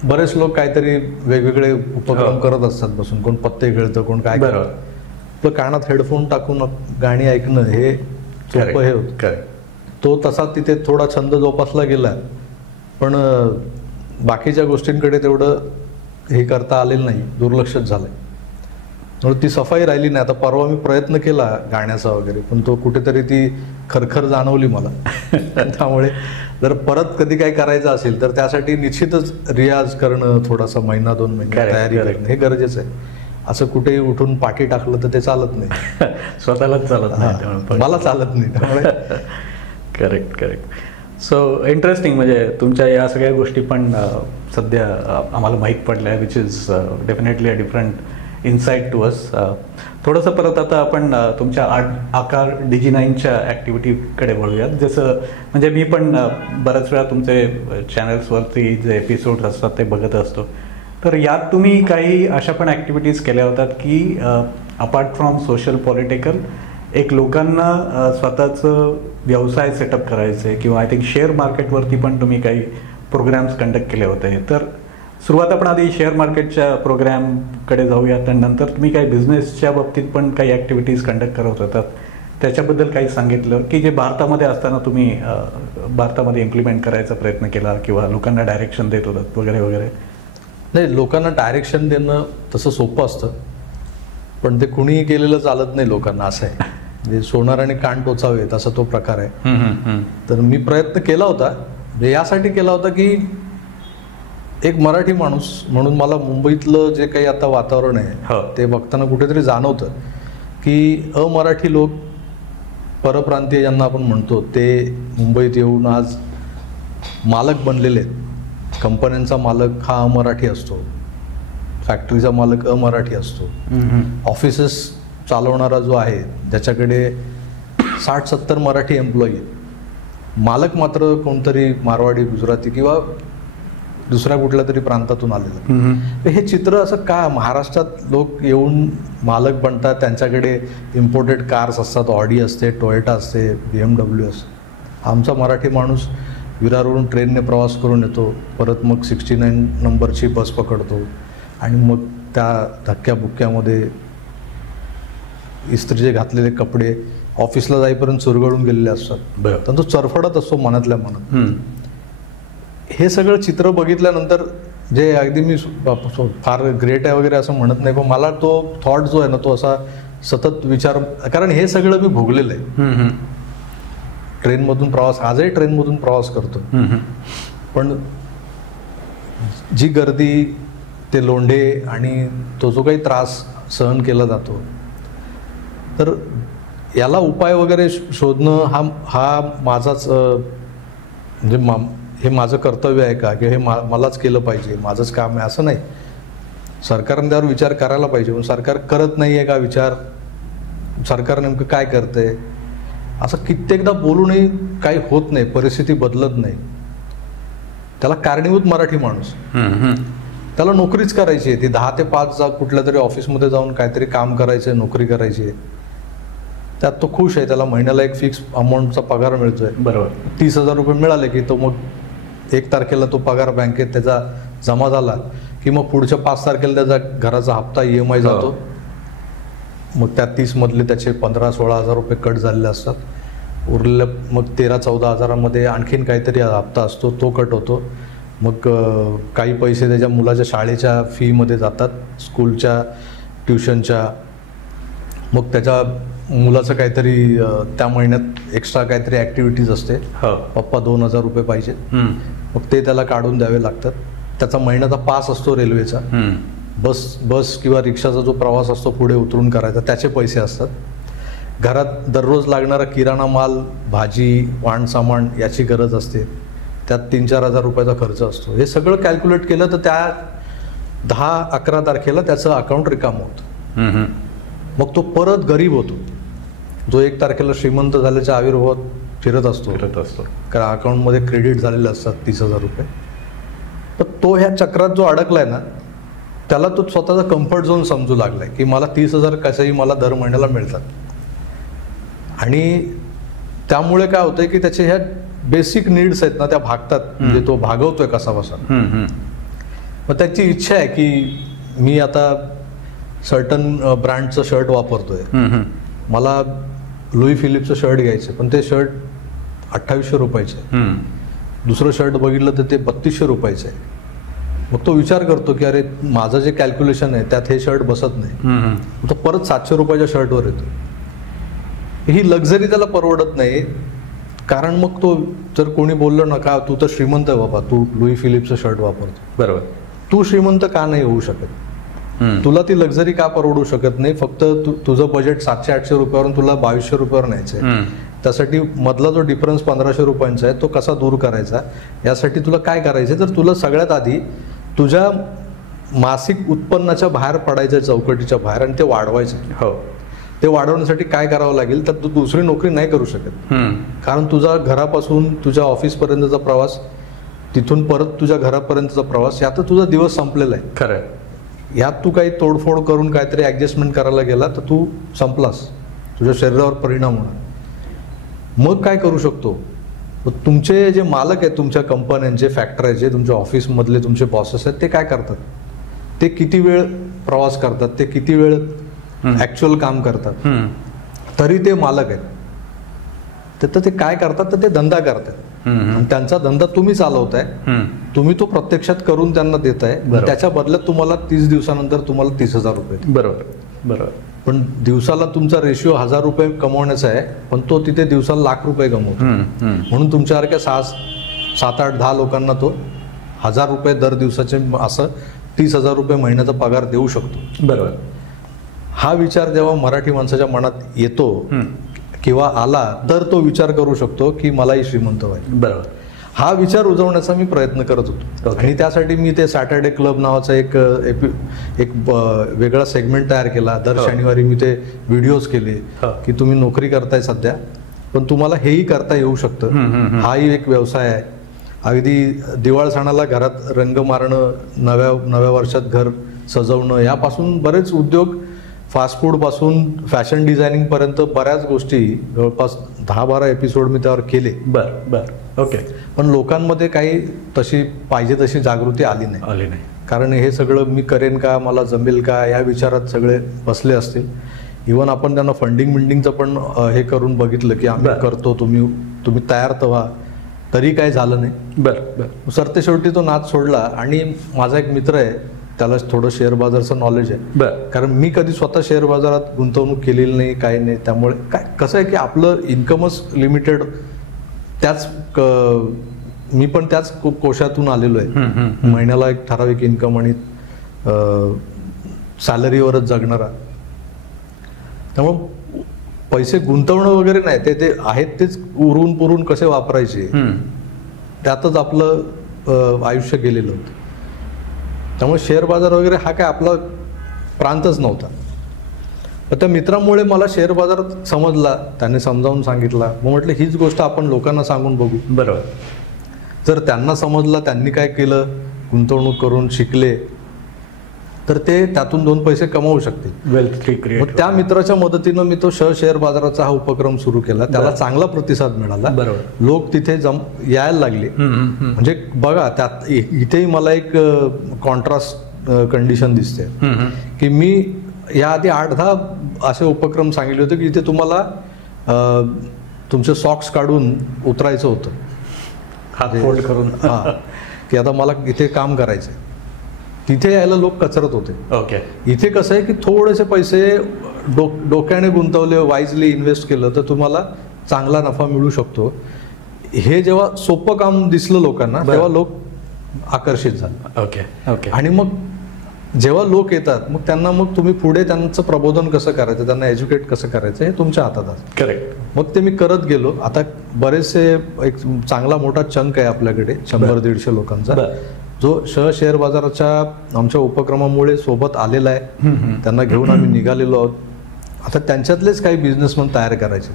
बरेच लोक काहीतरी वेगवेगळे उपक्रम करत असतात बसून, कोण पत्ते खेळतं, कोण काय. बरोबर. तर कानात हेडफोन टाकून गाणी ऐकणं हे सोपं हे होतं. तो तसा तिथे थोडा छंद जोपासला गेला, पण बाकीच्या गोष्टींकडे तेवढं हे करता आलेलं नाही, दुर्लक्षच झालंय. म्हणून ती सफाई राहिली नाही. आता परवा मी प्रयत्न केला गाण्याचा वगैरे, पण तो कुठेतरी ती खरखर जाणवली मला. त्यामुळे जर परत कधी काही करायचं असेल तर त्यासाठी निश्चितच रियाज करणं, थोडासा 1-2 महिने तयारी करणं हे गरजेचं आहे. असं कुठेही उठून पाठी टाकलं तर ते चालत नाही. स्वतःलाच चालत नाही, मला चालत नाही त्यामुळे. करेक्ट. So interesting. म्हणजे तुमच्या या सगळ्या गोष्टी पण सध्या आम्हाला माहीत पडल्या, which is definitely a different insight to us. थोडंसं परत आता आपण तुमच्या आकार DG9च्या ॲक्टिव्हिटीकडे वळूयात. जसं म्हणजे मी पण बऱ्याच वेळा तुमचे चॅनल्सवरती जे एपिसोड्स असतात ते बघत असतो. तर यात तुम्ही काही अशा पण ॲक्टिव्हिटीज केल्या होतात की अपार्ट फ्रॉम सोशल पॉलिटिकल एक लोकांना स्वतःचं व्यवसाय सेटअप करायचे किंवा आय थिंक शेअर मार्केटवरती पण तुम्ही काही प्रोग्राम्स कंडक्ट केले होते. तर सुरुवात आपण आधी शेअर मार्केटच्या प्रोग्रामकडे जाऊयात आणि नंतर तुम्ही काही बिझनेसच्या बाबतीत पण काही ॲक्टिव्हिटीज कंडक्ट करत होतात, त्याच्याबद्दल काही सांगितलं की जे भारतामध्ये असताना तुम्ही भारतामध्ये इम्प्लिमेंट करायचा प्रयत्न केला किंवा लोकांना डायरेक्शन देत होतात वगैरे वगैरे. नाही, लोकांना डायरेक्शन देणं तसं सोपं असतं, पण ते कुणीही केलेलं चालत नाही लोकांना. असं आहे, म्हणजे सोनार आणि कान टोचावेत असा तो प्रकार आहे. तर मी प्रयत्न केला होता, यासाठी केला होता की एक मराठी माणूस म्हणून मला मुंबईतलं जे काही आता वातावरण आहे ते बघताना कुठेतरी जाणवतं की अमराठी लोक, परप्रांतीय ज्यांना आपण म्हणतो, ते मुंबईत येऊन आज मालक बनलेले आहेत. कंपन्यांचा मालक हा अमराठी असतो, फॅक्टरीचा मालक अमराठी असतो, ऑफिसेस चालवणारा जो आहे ज्याच्याकडे 60-70 मराठी एम्प्लॉई आहेत, मालक मात्र कोणतरी मारवाडी, गुजराती किंवा दुसऱ्या कुठल्या तरी प्रांतातून आलेलं. हे चित्र असं का महाराष्ट्रात लोक येऊन मालक बनतात, त्यांच्याकडे इम्पोर्टेड कार्स असतात, ऑडी असते, टोयोटा असते, BMW असते. आमचा मराठी माणूस विरारवरून ट्रेनने प्रवास करून येतो, परत मग 69 नंबरची बस पकडतो आणि मग त्या धक्क्याबुक्क्यामध्ये इस्त्रीचे घातलेले कपडे ऑफिसला जाईपर्यंत चुरगळून गेलेले असतात. तर तो चरफडत असतो मनातल्या मनात. हे सगळं चित्र बघितल्यानंतर जे अगदी मी फार ग्रेट आहे वगैरे असं म्हणत नाही, पण मला तो थॉट जो आहे ना तो असा सतत विचार, कारण हे सगळं मी भोगलेलं आहे. ट्रेनमधून प्रवास, आजही ट्रेनमधून प्रवास करतो, पण जी गर्दी, ते लोंढे आणि तो जो काही त्रास सहन केला जातो, तर याला उपाय वगैरे शोधणं हा माझाच म्हणजे हे माझं कर्तव्य आहे का, की हे मलाच केलं पाहिजे, माझंच काम आहे असं नाही. सरकारने त्यावर विचार करायला पाहिजे, पण सरकार करत नाही आहे का विचार, सरकार नेमकं काय करतंय असं कित्येकदा बोलूनही काही होत नाही, परिस्थिती बदलत नाही. त्याला कारणीभूत मराठी माणूस, त्याला नोकरीच करायची आहे, ती 10 ते 5 कुठल्या तरी ऑफिसमध्ये जाऊन काहीतरी काम करायचं आहे, नोकरी करायची आहे, त्यात तो खुश आहे. त्याला महिन्याला एक फिक्स अमाऊंटचा पगार मिळतोय. बरोबर. 30,000 रुपये मिळाले की तो मग 1 तारखेला तो पगार बँकेत त्याचा जमा झाला की मग पुढच्या 5 तारखेला त्याचा घराचा हप्ता EMI जातो. मग त्या 30 मधले त्याचे 15-16 हजार रुपये कट झालेले असतात. उरलेल्या मग 13-14 हजारामध्ये आणखीन काहीतरी हप्ता असतो, तो कट होतो. मग काही पैसे त्याच्या मुलाच्या शाळेच्या फीमध्ये जातात, स्कूलच्या, ट्युशनच्या. मग त्याच्या मुलाचं काहीतरी त्या महिन्यात एक्स्ट्रा काहीतरी ॲक्टिव्हिटीज असते, पप्पा 2,000 रुपये पाहिजेत, मग ते त्याला काढून द्यावे लागतात. त्याचा महिन्याचा पास असतो रेल्वेचा, बस किंवा रिक्षाचा जो प्रवास असतो पुढे उतरून करायचा, त्याचे पैसे असतात. घरात दररोज लागणारा किराणा माल, भाजी, वाण सामान याची गरज असते, त्यात 3-4 हजार रुपयाचा खर्च असतो. हे सगळं कॅल्क्युलेट केलं तर त्या 10-11 तारखेला त्याचं अकाउंट रिकामं होतं. मग तो परत गरीब होतो, जो 1 तारखेला श्रीमंत झाल्याच्या आविर्भावात फिरत असतो कारण अकाउंटमध्ये क्रेडिट झालेले असतात 30,000 रुपये. तर तो ह्या चक्रात जो अडकलाय ना, त्याला तो स्वतःचा कम्फर्ट झोन समजू लागलाय की मला 30,000 कसंही मला दर महिन्याला मिळतात. आणि त्यामुळे काय होतंय की त्याचे ह्या बेसिक नीड्स आहेत ना त्या भागतात, म्हणजे तो भागवतोय कसा बसा. मग त्याची इच्छा आहे की मी आता सर्टन ब्रँडचं शर्ट वापरतोय, मला लुई फिलिपचं शर्ट घ्यायचं, पण ते शर्ट 2800 रुपयाचे आहे. दुसरं शर्ट बघितलं तर ते 3200 रुपयाचं आहे. मग तो विचार करतो की अरे माझं जे कॅल्क्युलेशन आहे त्यात हे शर्ट बसत नाही, तो परत 700 रुपयाच्या शर्टवर येतो. ही लक्झरी त्याला परवडत नाही, कारण मग तो जर कोणी बोललं ना का तू तर श्रीमंत आहे बाबा, तू लुई फिलिपचं शर्ट वापरतो, बरोबर, तू श्रीमंत का नाही होऊ शकत, तुला ती लक्झरी का परवडू शकत नाही, फक्त तुझं बजेट 700-800 रुपयावरून तुला 2200 रुपयावर न्यायचंय, त्यासाठी मधला जो डिफरन्स 1500 रुपयांचा आहे तो कसा दूर करायचा, यासाठी तुला काय करायचं, तर तुला सगळ्यात आधी तुझ्या मासिक उत्पन्नाच्या बाहेर पडायचं, चौकटीच्या बाहेर, आणि ते वाढवायचं. हो, ते वाढवण्यासाठी काय करावं लागेल, तर तू दुसरी नोकरी नाही करू शकत, कारण तुझा घरापासून तुझ्या ऑफिसपर्यंतचा प्रवास, तिथून परत तुझ्या घरापर्यंतचा प्रवास, यात तुझा दिवस संपलेला आहे. खरं, यात तू काही तोडफोड करून काहीतरी ऍडजस्टमेंट करायला गेला तर तू संपलास, तुझ्या शरीरावर परिणाम होणार. मग काय करू शकतो, तुमचे जे मालक आहेत, तुमच्या कंपन्यांचे, फॅक्टरीचे, तुमच्या ऑफिसमधले तुमचे बॉसेस आहेत, ते काय करतात, ते किती वेळ प्रवास करतात, ते किती वेळ ऍक्च्युअल काम करतात, तरी ते मालक आहेत. तर ते काय करतात, तर ते धंदा करतात. त्यांचा धंदा तुम्ही चालवताय, तुम्ही तो प्रत्यक्षात करून त्यांना देताय, त्याच्या बदल्यात तुम्हाला 30 दिवसानंतर तुम्हाला 30,000 रुपये. बरोबर, बरोबर. पण दिवसाला तुमचा रेशिओ 1000 रुपये कमवण्याचा आहे, पण तो तिथे दिवसाला लाख रुपये कमवतो. म्हणून तुमच्यासारख्या 7-8-10 लोकांना तो 1000 रुपये दर दिवसाचे, असं 30,000 रुपये महिन्याचा पगार देऊ शकतो. बरोबर. हा विचार जेव्हा मराठी माणसाच्या मनात येतो किंवा आला, तर तो विचार करू शकतो की मलाही श्रीमंत व्हायचं. बरोबर. हा विचार रुजवण्याचा मी प्रयत्न करत होतो, आणि त्यासाठी मी ते सॅटर्डे क्लब नावाचा एक वेगळा सेगमेंट तयार केला. दर शनिवारी मी ते व्हिडिओज केले की तुम्ही नोकरी करताय सध्या, पण तुम्हाला हेही करता येऊ शकतं, हाही एक व्यवसाय आहे. अगदी दिवाळ सणाला घरात रंग मारणं, नव्या वर्षात घर सजवणं, यापासून बरेच उद्योग, फास्ट फूड पासून फॅशन डिझायनिंग पर्यंत बऱ्याच गोष्टी, जवळपास 10-12 एपिसोड मी त्यावर केले. ओके. पण लोकांमध्ये काही तशी पाहिजे तशी जागृती आली नाही. कारण हे सगळं मी करेन का, मला जमेल का, या विचारात सगळे बसले असतील. इव्हन आपण त्यांना फंडिंगचं पण हे करून बघितलं की आम्ही करतो, तुम्ही तयार तर व्हा, तरी काय झालं नाही. सरते शेवटी तो नाद सोडला. आणि माझा एक मित्र आहे, त्याला थोडं शेअर बाजारचं नॉलेज आहे, कारण मी कधी स्वतः शेअर बाजारात गुंतवणूक केलेली नाही, काही नाही. त्यामुळे काय कसं आहे की आपलं इन्कमच लिमिटेड, मी पण त्याच कोशातून आलेलो आहे. महिन्याला एक ठराविक इन्कम आणि सॅलरीवरच जगणारा. त्यामुळे पैसे गुंतवणं वगैरे नाही, ते आहेत तेच उरून पुरून कसे वापरायचे, त्यातच आपलं आयुष्य गेलेलं होतं. त्यामुळे शेअर बाजार वगैरे हा काय आपला प्रांतच नव्हता. पण त्या मित्रामुळे मला शेअर बाजार समजला, त्याने समजावून सांगितला. मग म्हटलं हीच गोष्ट आपण लोकांना सांगून बघू. बरोबर. जर त्यांना समजलं, त्यांनी काय केलं, गुंतवणूक करून शिकले, तर ते त्यातून 2 पैसे कमवू शकतील. मग त्या मित्राच्या मदतीनं मी तो शेअर बाजाराचा हा उपक्रम सुरू केला. त्याला चांगला प्रतिसाद मिळाला. बरोबर. लोक तिथे यायला लागले. म्हणजे बघा, त्यात इथेही मला एक कॉन्ट्रास्ट कंडिशन दिसते की मी याआधी 8-10 असे उपक्रम सांगितले होते की इथे तुम्हाला तुमचे सॉक्स काढून उतरायचं होतं, हात फोल्ड करून. की आता मला इथे काम करायचं. तिथे यायला लोक कचरत होते. ओके. इथे कसं आहे की थोडेसे पैसे डोक्याने गुंतवले, वाईजली इन्व्हेस्ट केलं तर तुम्हाला चांगला नफा मिळू शकतो. हे जेव्हा सोपं काम दिसलं लोकांना तेव्हा लोक आकर्षित झाले. Okay okay. आणि मग जेव्हा लोक येतात मग त्यांना मग तुम्ही पुढे त्यांचं प्रबोधन कसं करायचं, त्यांना एज्युकेट कसं करायचं हे तुमच्या हातात असतं. करेक्ट. मग ते मी करत गेलो. आता बरेचसे एक चांगला मोठा चंक आहे आपल्याकडे 100-150 लोकांचा, जो शेअर बाजाराच्या आमच्या उपक्रमामुळे सोबत आलेला आहे. त्यांना घेऊन आम्ही निघालेलो आहोत. आता त्यांच्यातलेच काही बिझनेसमन तयार करायचे.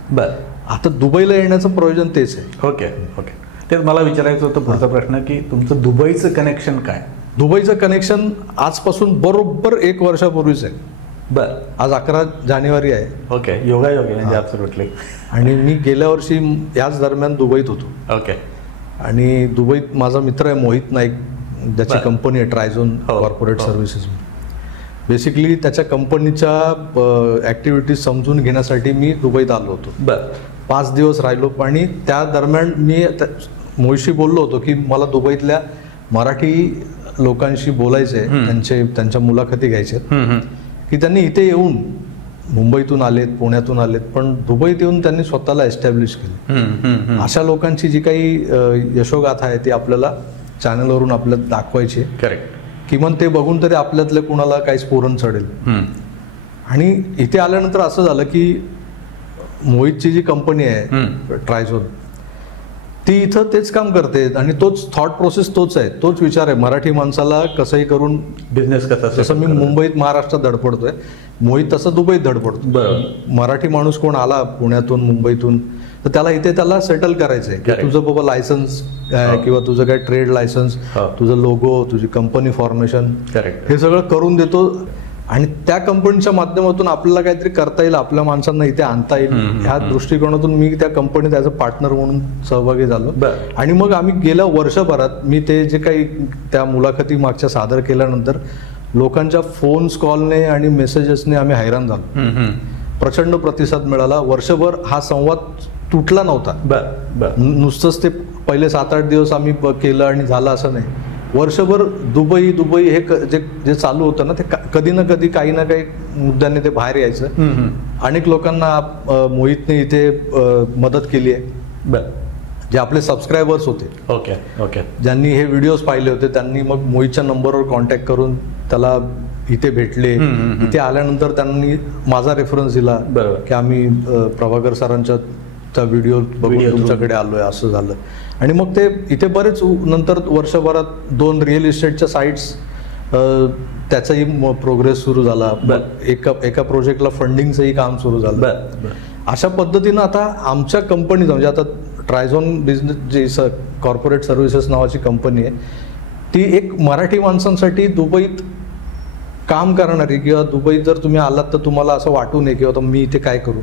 आता दुबईला येण्याचं प्रयोजन तेच आहे. Okay okay. तेच मला विचारायचं होतं पुढचा प्रश्न की तुमचं दुबईचं कनेक्शन काय? दुबईचं कनेक्शन आजपासून बरोबर 1 वर्षापूर्वीच आहे. आज 11 जानेवारी आहे. ओके. योगायोग म्हणजे ॲब्सोल्युटली. आणि मी गेल्या वर्षी याच दरम्यान दुबईत होतो. ओके. आणि दुबईत माझा मित्र आहे मोहित नाईक, ज्याची कंपनी आहे ट्रायझोन कॉर्पोरेट सर्व्हिसेस. बेसिकली त्याच्या कंपनीच्या ॲक्टिव्हिटीज समजून घेण्यासाठी मी दुबईत आलो होतो. 5 दिवस राहिलो. आणि त्या दरम्यान मी मोहितशी बोललो होतो की मला दुबईतल्या मराठी लोकांशी बोलायचं आहे, त्यांच्या मुलाखती घ्यायच्या की त्यांनी इथे येऊन, मुंबईतून आलेत, पुण्यातून आलेत, पण दुबईत येऊन त्यांनी स्वतःला एस्टॅब्लिश केलं. अशा लोकांची जी काही यशोगाथा आहे ती आपल्याला चॅनलवरून आपल्याला दाखवायची. करेक्ट. किमान ते बघून तरी आपल्यातल्या कुणाला काही स्फोरण चढेल. आणि इथे आल्यानंतर असं झालं की मोहितची जी कंपनी आहे ट्रायझोन, ती इथं तेच काम करते आणि तोच थॉट प्रोसेस तोच आहे, तोच विचार आहे. मराठी माणसाला कसंही करून बिझनेस कसा, जसं मी मुंबईत महाराष्ट्रात धडपडतोय, मोहित तसं दुबईत धडपडतो. मराठी माणूस कोण आला पुण्यातून मुंबईतून तर त्याला इथे त्याला सेटल करायचंय की तुझं बाबा लायसन्स किंवा तुझं काय ट्रेड लायसन्स, तुझं लोगो, तुझी कंपनी फॉर्मेशन, हे सगळं करून देतो. आणि त्या कंपनीच्या माध्यमातून आपल्याला काहीतरी करता येईल, आपल्या माणसांना इथे आणता येईल, ह्या दृष्टिकोनातून मी त्या कंपनीत ॲज अ पार्टनर म्हणून सहभागी झालो. आणि मग आम्ही गेल्या वर्षभरात मी ते जे काही त्या मुलाखती मागच्या सादर केल्यानंतर लोकांच्या फोन्स कॉलने आणि मेसेजेसने आम्ही हैराण झालो. प्रचंड प्रतिसाद मिळाला. वर्षभर हा संवाद तुटला नव्हता. नुसतंच ते पहिले 7-8 दिवस आम्ही केलं आणि झालं असं नाही. वर्षभर दुबई दुबई हे जे चालू होतं ना, ते कधी ना कधी काही ना काही मुद्द्याने ते बाहेर यायचं. अनेक लोकांना मोहितने इथे मदत केली आहे, जे आपले सबस्क्रायबर्स होते. Okay okay. ज्यांनी हे व्हिडिओज पाहिले होते त्यांनी मग मोहितच्या नंबरवर कॉन्टॅक्ट करून त्याला इथे भेटले. इथे आल्यानंतर त्यांनी माझा रेफरन्स दिला की आम्ही प्रभाकर सरांच्या व्हिडिओ बघून तुमच्याकडे आलोय, असं झालं. आणि मग ते इथे बरेच नंतर वर्षभरात 2 रिअल इस्टेटच्या साईट्स, त्याचाही प्रोग्रेस सुरू झाला. एका प्रोजेक्टला फंडिंगचंही काम सुरू झालं. अशा पद्धतीनं आता आमच्या कंपनीचं म्हणजे आता ट्रायझोन बिझनेस जी कॉर्पोरेट सर्व्हिसेस नावाची कंपनी आहे, ती एक मराठी माणसांसाठी दुबईत काम करणारी, किंवा दुबईत जर तुम्ही आलात तर तुम्हाला असं वाटू नये की आता मी इथे काय करू,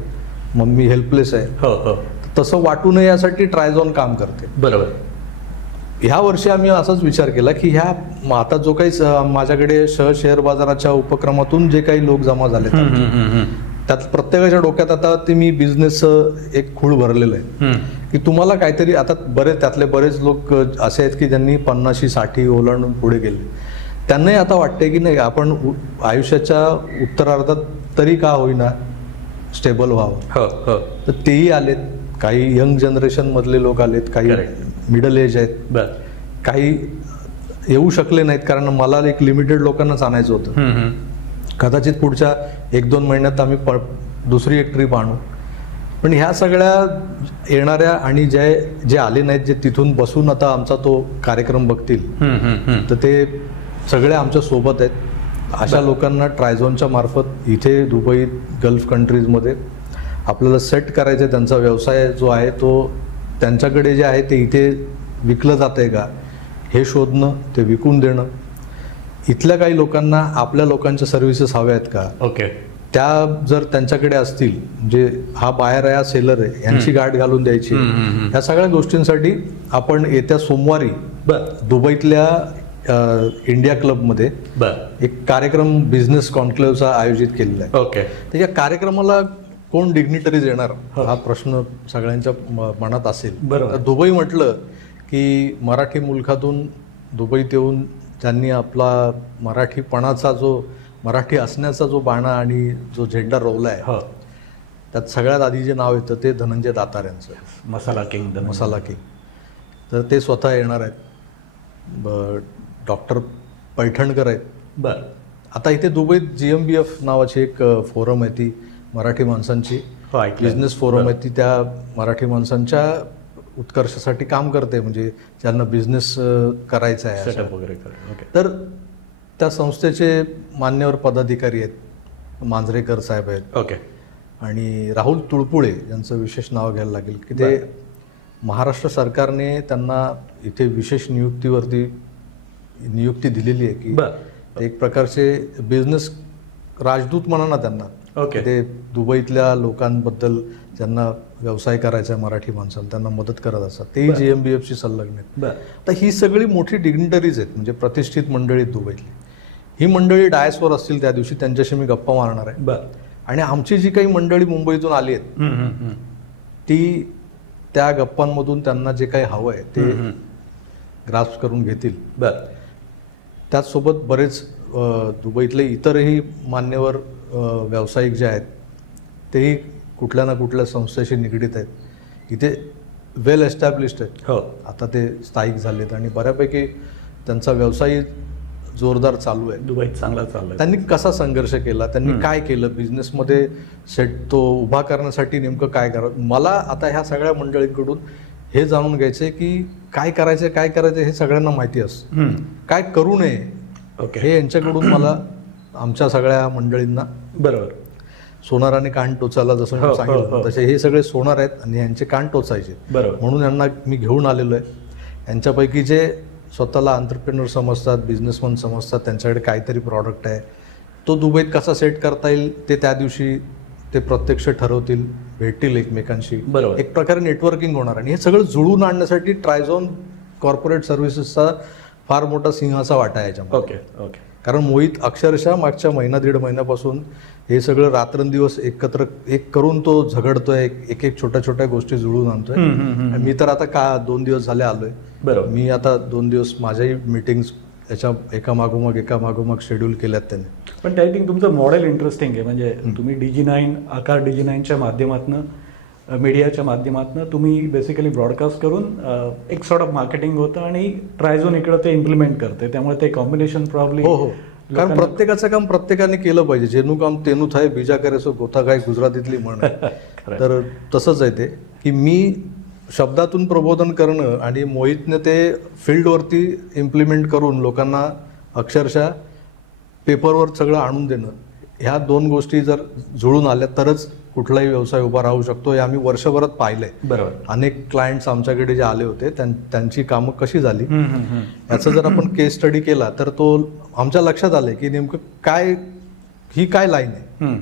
मग मी हेल्पलेस आहे, तसं वाटू नये यासाठी ट्रायझोन काम करते. बरोबर. ह्या वर्षी आम्ही असाच विचार केला की ह्या आता जो काही माझ्याकडे शेअर बाजाराच्या उपक्रमातून जे काही लोक जमा झाले त्यात प्रत्येकाच्या डोक्यात आता ते मी बिझनेस एक खूळ भरलेलं आहे की तुम्हाला काहीतरी, आता त्यातले बरेच लोक असे आहेत की ज्यांनी 50-60 ओलांडून पुढे गेले. त्यांनाही आता वाटते की नाही आपण आयुष्याच्या उत्तरार्धात तरी का होईना स्टेबल व्हावं. तर तेही आलेत. काही यंग जनरेशन मधले लोक आलेत, काही मिडल एज आहेत, काही येऊ शकले नाहीत कारण मला एक लिमिटेड लोकांनाच आणायचं होतं. कदाचित पुढच्या 1-2 महिन्यात आम्ही दुसरी एक ट्रिप आणू. पण ह्या सगळ्या येणाऱ्या आणि जे आले नाहीत, जे तिथून बसून आता आमचा तो कार्यक्रम बघतील, तर ते सगळे आमच्या सोबत आहेत. अशा लोकांना ट्रायझोनच्या मार्फत इथे दुबईत, गल्फ कंट्रीजमध्ये आपल्याला सेट करायचं. त्यांचा व्यवसाय जो आहे तो त्यांच्याकडे जे आहे ते इथे विकलं जात आहे का हे शोधणं, ते विकून देणं. इथल्या काही लोकांना आपल्या लोकांच्या सर्व्हिसेस हव्या आहेत का, ओके, त्या जर त्यांच्याकडे असतील, म्हणजे हा बायर आहे, हा सेलर आहे, यांची गाठ घालून द्यायची. या सगळ्या गोष्टींसाठी आपण येत्या सोमवारी दुबईतल्या इंडिया क्लबमध्ये एक कार्यक्रम बिझनेस कॉन्क्लेव्हचा आयोजित केलेला आहे. ओके. तर या कार्यक्रमाला कोण डिग्निटरीज येणार हा प्रश्न सगळ्यांच्या मनात असेल. बरोबर. तर दुबई म्हटलं की मराठी मुलखातून दुबईत येऊन त्यांनी आपला मराठीपणाचा जो मराठी असण्याचा जो बाणा आणि जो झेंडा रोवला आहे त्यात सगळ्यात आधी जे नाव येतं ते धनंजय दातार यांचं, मसाला किंग. मसाला किंग. तर ते स्वतः येणार आहेत. डॉक्टर पैठणकर आहेत. बरं. आता इथे दुबईत GMBF नावाची एक फोरम आहे, ती मराठी माणसांची बिझनेस फोरम आहे. ती त्या मराठी माणसांच्या उत्कर्षासाठी काम करते, म्हणजे ज्यांना बिझनेस करायचा आहे सेटअप वगैरे. तर त्या संस्थेचे मान्यवर पदाधिकारी आहेत, मांजरेकर साहेब आहेत. ओके. आणि राहुल तुळपुळे यांचं विशेष नाव घ्यायला लागेल की ते महाराष्ट्र सरकारने त्यांना इथे विशेष नियुक्ती दिलेली आहे की एक प्रकारचे बिझनेस राजदूत म्हणा ना त्यांना. ओके. ते दुबईतल्या लोकांबद्दल ज्यांना व्यवसाय करायचा आहे मराठी माणसाला त्यांना मदत करत असतात. तेही GMBFशी संलग्न आहेत. तर ही सगळी मोठी डिग्निटरीज आहेत, म्हणजे प्रतिष्ठित मंडळी दुबईतली. ही मंडळी डायसवर असतील त्या दिवशी, त्यांच्याशी मी गप्पा मारणार आहे. आणि आमची जी काही मंडळी मुंबईतून आली आहेत ती त्या गप्पांमधून त्यांना जे काही हवं आहे ते ग्रास्प करून घेतील. त्याचसोबत बरेच दुबईतले इतरही मान्यवर व्यावसायिक जे आहेत तेही कुठल्या ना कुठल्या संस्थेशी निगडीत आहेत. इथे वेल एस्टॅब्लिश्ड आहेत. आता ते स्थायिक झालेत आणि बऱ्यापैकी त्यांचा व्यवसाय जोरदार चालू आहे. दुबईत चांगला चालू आहे. त्यांनी कसा संघर्ष केला, त्यांनी काय केलं बिझनेसमध्ये तो उभा करण्यासाठी, नेमकं काय करावं. मला आता ह्या सगळ्या मंडळींकडून हे जाणून घ्यायचंय की काय करायचं हे सगळ्यांना माहिती असतं. काय करू नये हे यांच्याकडून मला आमच्या सगळ्या मंडळींना बरोबर सोनाराने कान टोचायला जसं मी सांगितलं तसे हे सगळे सोनार आहेत आणि यांचे कान टोचायचे. म्हणून यांना मी घेऊन आलेलो आहे. यांच्यापैकी जे स्वतःला एंटरप्रेन्योर समजतात, बिझनेसमन समजतात, त्यांच्याकडे काहीतरी प्रॉडक्ट आहे, तो दुबईत कसा सेट करता येईल ते त्या दिवशी ते प्रत्यक्ष ठरवतील, भेटतील एकमेकांशी. एक प्रकारे नेटवर्किंग होणार. आणि हे सगळं जुळून आणण्यासाठी ट्रायझोन कॉर्पोरेट सर्व्हिसेसचा फार मोठा सिंहाचा वाटा आहे याच्यामध्ये. कारण मोहित अक्षरशः मागच्या दीड महिन्यापासून हे सगळं रात्रंदिवस एकत्र करून तो झगडतोय, एक छोट्या गोष्टी जुळून आणतोय. आणि मी तर आता 2 दिवस झाले आलोय. मी आता 2 दिवस माझ्याही मीटिंग्स याच्या एका मागोमाग शेड्यूल केल्यात त्यांनी. पण आय थिंक तुमचं मॉडेल इंटरेस्टिंग आहे. म्हणजे तुम्ही DG9 आकार DG9च्या माध्यमातून, मीडियाच्या माध्यमातून तुम्ही बेसिकली ब्रॉडकास्ट करून एक सॉर्ट ऑफ मार्केटिंग होतं आणि ट्रायझोन इकडं ते इम्प्लिमेंट करते. त्यामुळे ते कॉम्बिनेशन प्रॉब्ली. हो. कारण प्रत्येकाचं काम प्रत्येकाने केलं पाहिजे. जेनू काम तेनू थाय, बीजा करे सो गोथा काय गुजरातीतली म्हण. तर तसंच आहे ते की मी शब्दातून प्रबोधन करणं आणि मोहितने ते फील्डवरती इम्प्लिमेंट करून लोकांना अक्षरशः पेपरवर सगळं आणून देणं, ह्या 2 गोष्टी जर जुळून आल्या तरच कुठलाही व्यवसाय उभा राहू शकतो. हे आम्ही वर्षभरात पाहिलंय. अनेक क्लायंट्स आमच्याकडे जे आले होते त्यांची कामं कशी झाली याचा जर आपण केस स्टडी केला तर तो आमच्या लक्षात आलंय की नेमकं ही काय लाईन आहे.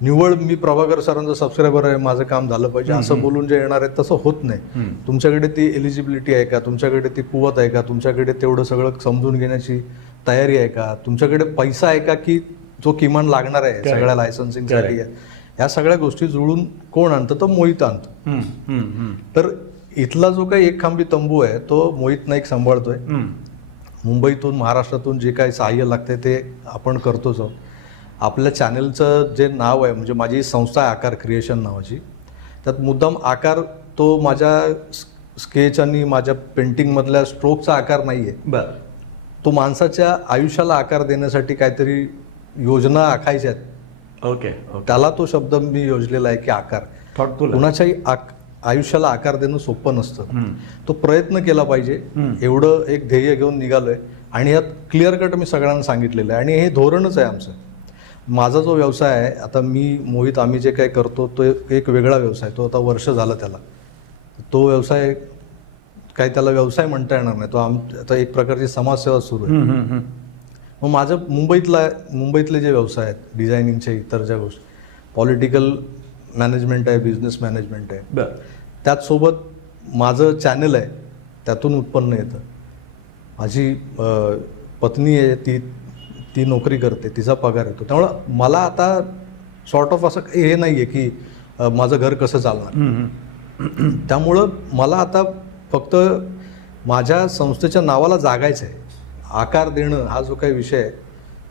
निव्वळ मी प्रभाकर सरांचा सबस्क्रायबर आहे, माझं काम झालं पाहिजे असं बोलून जे येणार आहे तसं होत नाही. तुमच्याकडे ती एलिजिबिलिटी आहे का, तुमच्याकडे ती कुवत आहे का, तुमच्याकडे तेवढं सगळं समजून घेण्याची तयारी आहे का, तुमच्याकडे पैसा आहे का की जो किमान लागणार आहे सगळ्या लायसन्सिंगसाठी. या सगळ्या गोष्टी जुळून कोण आणतं, तर मोहित आणतं. तर इथला जो काही एक खांबी तंबू आहे तो मोहित नाईक सांभाळतोय. मुंबईतून महाराष्ट्रातून जे काही सहाय्य लागते ते आपण करतोच आहोत. आपल्या चॅनलचं जे नाव आहे, म्हणजे माझी संस्था आहे आकार क्रिएशन नावाची, त्यात मुद्दाम आकार तो माझ्या स्केच आणि माझ्या पेंटिंगमधल्या स्ट्रोकचा आकार नाही आहे. तो माणसाच्या आयुष्याला आकार देण्यासाठी काहीतरी योजना आखायच्या आहेत. त्याला तो शब्द मी योजलेला आहे की आकार. कुणाच्याही आयुष्याला आकार देणं सोपं नसतं. तो प्रयत्न केला पाहिजे एवढं एक ध्येय घेऊन निघालोय. आणि यात क्लिअर कट मी सगळ्यांना सांगितलेलं आहे. आणि हे धोरणच आहे आमचं. माझा जो व्यवसाय आहे आता, मी मोहित आम्ही जे काही करतो तो एक वेगळा व्यवसाय. तो आता वर्ष झालं त्याला. तो व्यवसाय काही त्याला व्यवसाय म्हणता येणार नाही. तो आता एक प्रकारची समाजसेवा सुरू आहे. मग माझं मुंबईतले जे व्यवसाय आहेत, डिझायनिंगचे इतर ज्या गोष्टी, पॉलिटिकल मॅनेजमेंट आहे, बिझनेस मॅनेजमेंट आहे, त्याचसोबत माझं चॅनल आहे, त्यातून उत्पन्न येतं. माझी पत्नी आहे ती नोकरी करते, तिचा पगार येतो. त्यामुळं मला आता सॉर्ट ऑफ असं काही हे नाही आहे की माझं घर कसं चालणार. त्यामुळं मला आता फक्त माझ्या संस्थेच्या नावाला जागायचं आहे, आकार देणं हा जो काही विषय आहे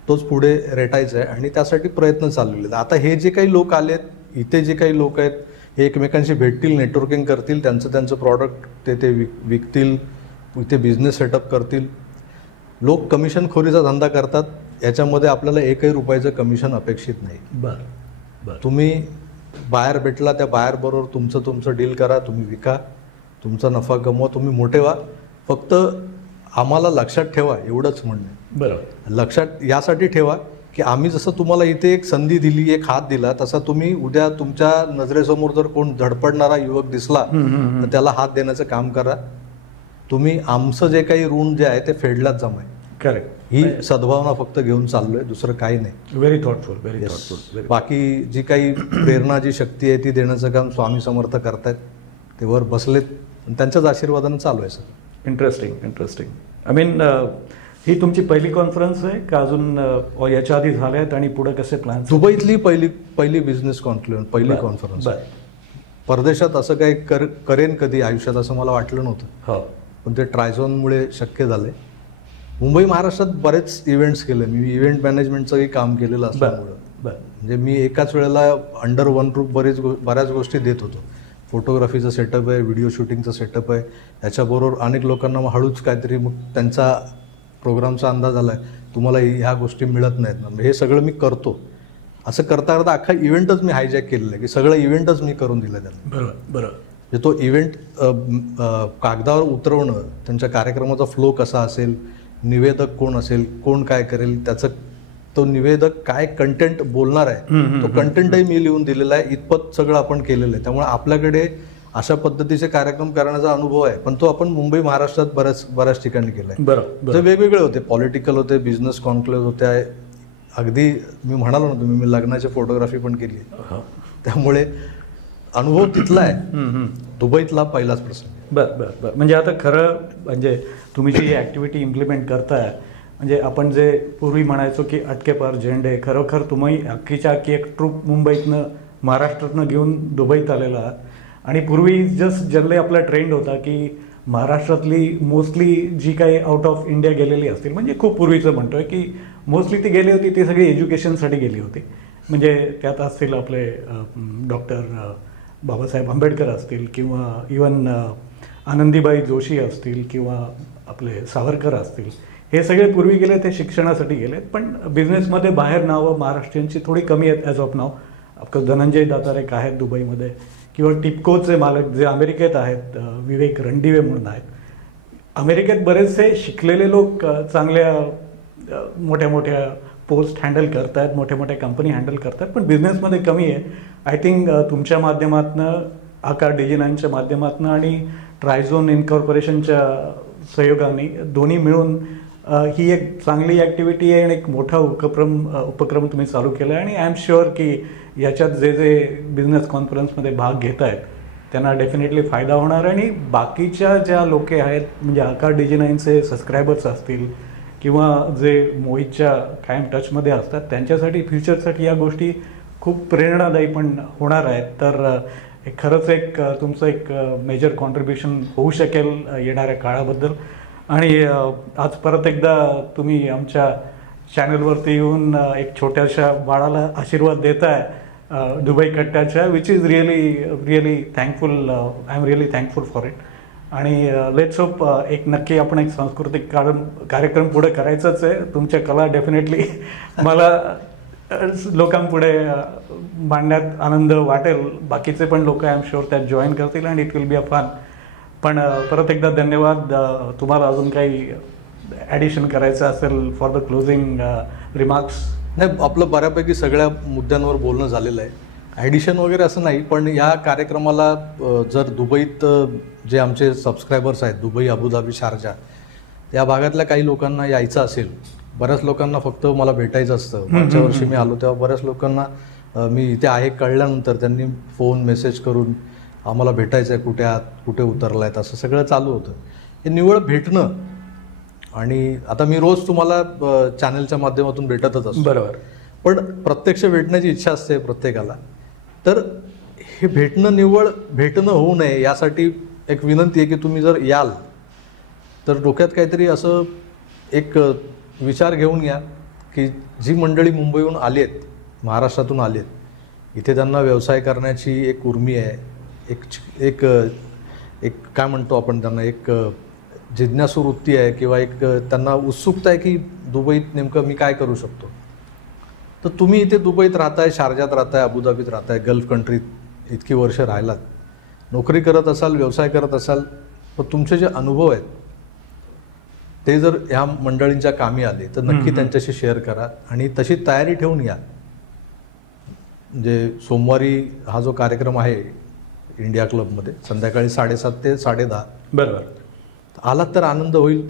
तोच पुढे रेटायचा आहे आणि त्यासाठी प्रयत्न चाललेले आहेत. आता हे जे काही लोक आलेत, इथे जे काही लोक आहेत हे एकमेकांशी भेटतील, नेटवर्किंग करतील, त्यांचं प्रॉडक्ट ते विकतील, इथे बिझनेस सेटअप करतील. लोक कमिशनखोरीचा धंदा करतात, याच्यामध्ये आपल्याला एकही रुपयाचं कमिशन अपेक्षित नाही. बरं. तुम्ही बायर भेटला, त्या बायरबरोबर तुमचं डील करा, तुम्ही विका, तुमचा नफा कमवा, तुम्ही मोठे व्हा. फक्त आम्हाला लक्षात ठेवा, एवढंच म्हणणं. बरोबर. लक्षात यासाठी ठेवा की आम्ही जसं तुम्हाला इथे एक संधी दिली, एक हात दिला, तसा तुम्ही उद्या तुमच्या नजरेसमोर जर कोण धडपडणारा युवक दिसला तर त्याला हात देण्याचं काम करा. तुम्ही आमचं जे काही ऋण जे आहे ते फेडलाच जमाय. करेक्ट. ही सद्भावना फक्त घेऊन चाललोय, दुसरं काही नाही. Very thoughtful, very thoughtful. बाकी जी काही प्रेरणा, जी शक्ती आहे ती देण्याचं काम स्वामी समर्थ करतायत. ते वर बसलेत, त्यांच्याच आशीर्वादानं चालू आहे sir. Interesting. I mean he तुमची पहिली कॉन्फरन्स आहे का अजून याच्या आधी झाल्या आहेत आणि पुढे कसे प्लॅन? दुबईतली पहिली बिझनेस पहिली कॉन्फरन्स. परदेशात असं काही करेन कधी आयुष्यात असं मला वाटलं नव्हतं. हो. पण ते ट्रायझॉनमुळे शक्य झालंय. मुंबई महाराष्ट्रात बरेच इव्हेंट्स केले मी, इव्हेंट मॅनेजमेंटचंही काम केलेलं असल्यामुळं. म्हणजे मी एकाच वेळेला अंडर वन रूफ बऱ्याच गोष्टी देत होतो. फोटोग्राफीचं सेटअप आहे, व्हिडिओ शूटिंगचं सेटअप आहे, त्याच्याबरोबर अनेक लोकांना मग हळूच काहीतरी मग त्यांचा प्रोग्रामचा अंदाज आला आहे, तुम्हाला ह्या गोष्टी मिळत नाहीत ना, हे सगळं मी करतो. असं करता करता अख्खा इव्हेंटच मी हायजॅक केलेलं आहे की सगळं इव्हेंटच मी करून दिलं त्याला. बरोबर. तो इव्हेंट कागदावर उतरवणं, त्यांच्या कार्यक्रमाचा फ्लो कसा असेल, निवेदक कोण असेल, कोण काय करेल, त्याचं तो निवेदक काय कंटेंट बोलणार आहे तो कंटेंटही मी लिहून दिलेला आहे. इतपत सगळं आपण केलेलं आहे. त्यामुळे आपल्याकडे अशा पद्धतीचे कार्यक्रम करण्याचा अनुभव आहे, पण तो आपण मुंबई महाराष्ट्रात बऱ्याच ठिकाणी केलाय. ते वेगवेगळे होते, पॉलिटिकल होते, बिझनेस कॉन्क्लेव्ह होते, अगदी मी म्हणालो ना तुम्ही, मी लग्नाची फोटोग्राफी पण केली. त्यामुळे अनुभव तिथला आहे, दुबईतला पहिलाच प्रसंग. बरं. म्हणजे आता खरं म्हणजे तुम्ही जी ऍक्टिव्हिटी इम्प्लिमेंट करताय, म्हणजे आपण जे पूर्वी म्हणायचो की अटके पार झेंडे, खरोखर तुम्ही अख्खीच्या अख्खी एक ट्रूप मुंबईतनं महाराष्ट्रातनं घेऊन दुबईत आलेला आहात. आणि पूर्वी जस्ट जनरली आपला ट्रेंड होता की महाराष्ट्रातली मोस्टली जी काही आउट ऑफ इंडिया गेलेली असतील, म्हणजे खूप पूर्वीचं म्हणतोय की मोस्टली ती गेली होती, ती सगळी एज्युकेशनसाठी गेली होती. म्हणजे त्यात असतील आपले डॉक्टर बाबासाहेब आंबेडकर असतील, किंवा इवन आनंदीबाई जोशी असतील, किंवा आपले सावरकर असतील. हे सगळे पूर्वी गेले ते शिक्षणासाठी गेलेत, पण बिझनेसमध्ये बाहेर नावं महाराष्ट्रीयांची थोडी कमी आहेत as of now. Of course Dhananjay Datar एक आहेत दुबईमध्ये, किंवा टिपकोचे मालक जे अमेरिकेत आहेत, विवेक रणदिवे म्हणून आहेत. अमेरिकेत बरेचसे शिकलेले लोक चांगल्या मोठ्या पोस्ट हँडल करतात, मोठ्या कंपनी हँडल करतात, पण बिझनेसमध्ये कमी आहे. आय थिंक तुमच्या माध्यमातनं, आकार डिजिनाईनच्या माध्यमातनं आणि ट्रायझोन इन्कॉर्पोरेशनच्या सहयोगाने दोन्ही मिळून ही एक चांगली ॲक्टिव्हिटी आहे आणि एक मोठा उपक्रम तुम्ही चालू केला आहे. आणि आय एम शुअर की याच्यात जे बिझनेस कॉन्फरन्समध्ये भाग घेत आहेत त्यांना डेफिनेटली फायदा होणार. आणि बाकीच्या ज्या लोके आहेत, म्हणजे आकार डिजिनाईनचे सबस्क्रायबर्स असतील किंवा जे मोहितच्या कायम टचमध्ये असतात, त्यांच्यासाठी फ्युचरसाठी या गोष्टी खूप प्रेरणादायी पण होणार आहेत. तर खरंच एक तुमचं एक मेजर कॉन्ट्रीब्युशन होऊ शकेल येणाऱ्या काळाबद्दल. आणि आज परत एकदा तुम्ही आमच्या चॅनलवरती येऊन एक छोट्याशा बाळाला आशीर्वाद देताय दुबई कट्ट्याच्या, which is really thankful. I am really thankful for it. आणि लेट्स होप एक नक्की आपण एक सांस्कृतिक कार्यक्रम पुढे करायचाच आहे. तुमच्या कला डेफिनेटली मला लोकांपुढे मांडण्यात आनंद वाटेल. बाकीचे पण लोक आय एम शुअर त्यात जॉईन करतील आणि it will be a fun. पण परत एकदा धन्यवाद. तुम्हाला अजून काही ॲडिशन करायचं असेल फॉर द क्लोजिंग रिमार्क्स? नाही, आपलं बऱ्यापैकी सगळ्या मुद्द्यांवर बोलणं झालेलं आहे. ॲडिशन वगैरे असं नाही, पण या कार्यक्रमाला जर दुबईत जे आमचे सबस्क्रायबर्स आहेत, दुबई, अबुधाबी, शारजा या भागातल्या काही लोकांना यायचं असेल, बऱ्याच लोकांना फक्त मला भेटायचं असतं. मागच्या वर्षी मी आलो तेव्हा बऱ्याच लोकांना मी इथे आहे कळल्यानंतर त्यांनी फोन मेसेज करून आम्हाला भेटायचं आहे, कुठे आहात, कुठे उतरला आहेत, असं सगळं चालू होतं. हे निवळ भेटणं आणि आता मी रोज तुम्हाला चॅनलच्या माध्यमातून भेटतच असतो, बरोबर, पण प्रत्यक्ष भेटण्याची इच्छा असते प्रत्येकाला. तर हे भेटणं निव्वळ भेटणं होऊ नये यासाठी एक विनंती आहे की तुम्ही जर याल तर डोक्यात काहीतरी असं एक विचार घेऊन या की जी मंडळी मुंबईहून आली आहेत, महाराष्ट्रातून आली आहेत, इथे त्यांना व्यवसाय करण्याची एक उर्मी आहे, एक एक काय म्हणतो आपण त्यांना, एक जिज्ञासू वृत्ती आहे किंवा एक त्यांना उत्सुकता आहे की दुबईत नेमकं मी काय करू शकतो. तर तुम्ही इथे दुबईत राहताय, शारजात राहताय, अबुधाबीत राहताय, गल्फ कंट्रीत इतकी वर्ष राहिलात, नोकरी करत असाल, व्यवसाय करत असाल, पण तुमचे जे अनुभव आहेत ते जर ह्या मंडळींच्या कामी आले तर नक्की त्यांच्याशी शेअर करा आणि तशी तयारी ठेवून या. म्हणजे सोमवारी हा जो कार्यक्रम आहे इंडिया क्लबमध्ये संध्याकाळी 7:30 ते 10:30, बरोबर, आलात तर आनंद होईल,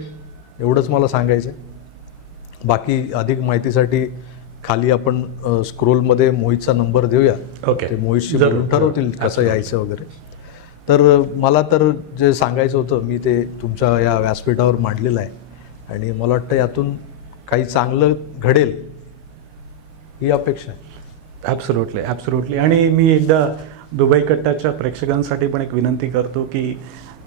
एवढंच मला सांगायचं आहे. बाकी अधिक माहितीसाठी खाली आपण स्क्रोलमध्ये मोहितचा नंबर देऊया, ओके, ते मोहितशी बोलून ठरवतील कसं यायचं वगैरे. तर मला तर जे सांगायचं होतं मी ते तुमच्या या व्यासपीठावर मांडलेलं आहे आणि मला वाटतं यातून काही चांगलं घडेल ही अपेक्षा आहे. Absolutely, absolutely. आणि मी एकदा दुबई कट्टाच्या प्रेक्षकांसाठी पण एक विनंती करतो की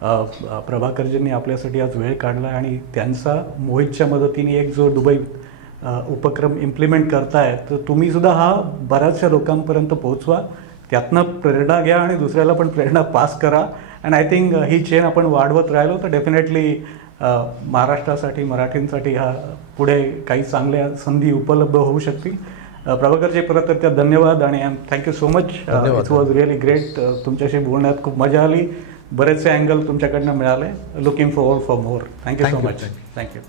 प्रभाकरजींनी आपल्यासाठी आज वेळ काढला आणि त्यांचा मोहितच्या मदतीने एक जो दुबई उपक्रम इम्प्लिमेंट करताय, तर तुम्ही सुद्धा हा बऱ्याचशा लोकांपर्यंत पोहोचवा, त्यातनं प्रेरणा घ्या आणि दुसऱ्याला पण प्रेरणा पास करा. And I think he chain आपण वाढवत राहिलो तर डेफिनेटली महाराष्ट्रासाठी, मराठींसाठी हा पुढे काही चांगल्या संधी उपलब्ध होऊ शकतील. प्रभाकरजी परत एकदा धन्यवाद आणि thank you so much. It was really great. तुमच्याशी बोलण्यात खूप मजा आली, बरेचसे अँगल तुमच्याकडनं मिळाले. Looking forward for more. Thank you so much. Thank you.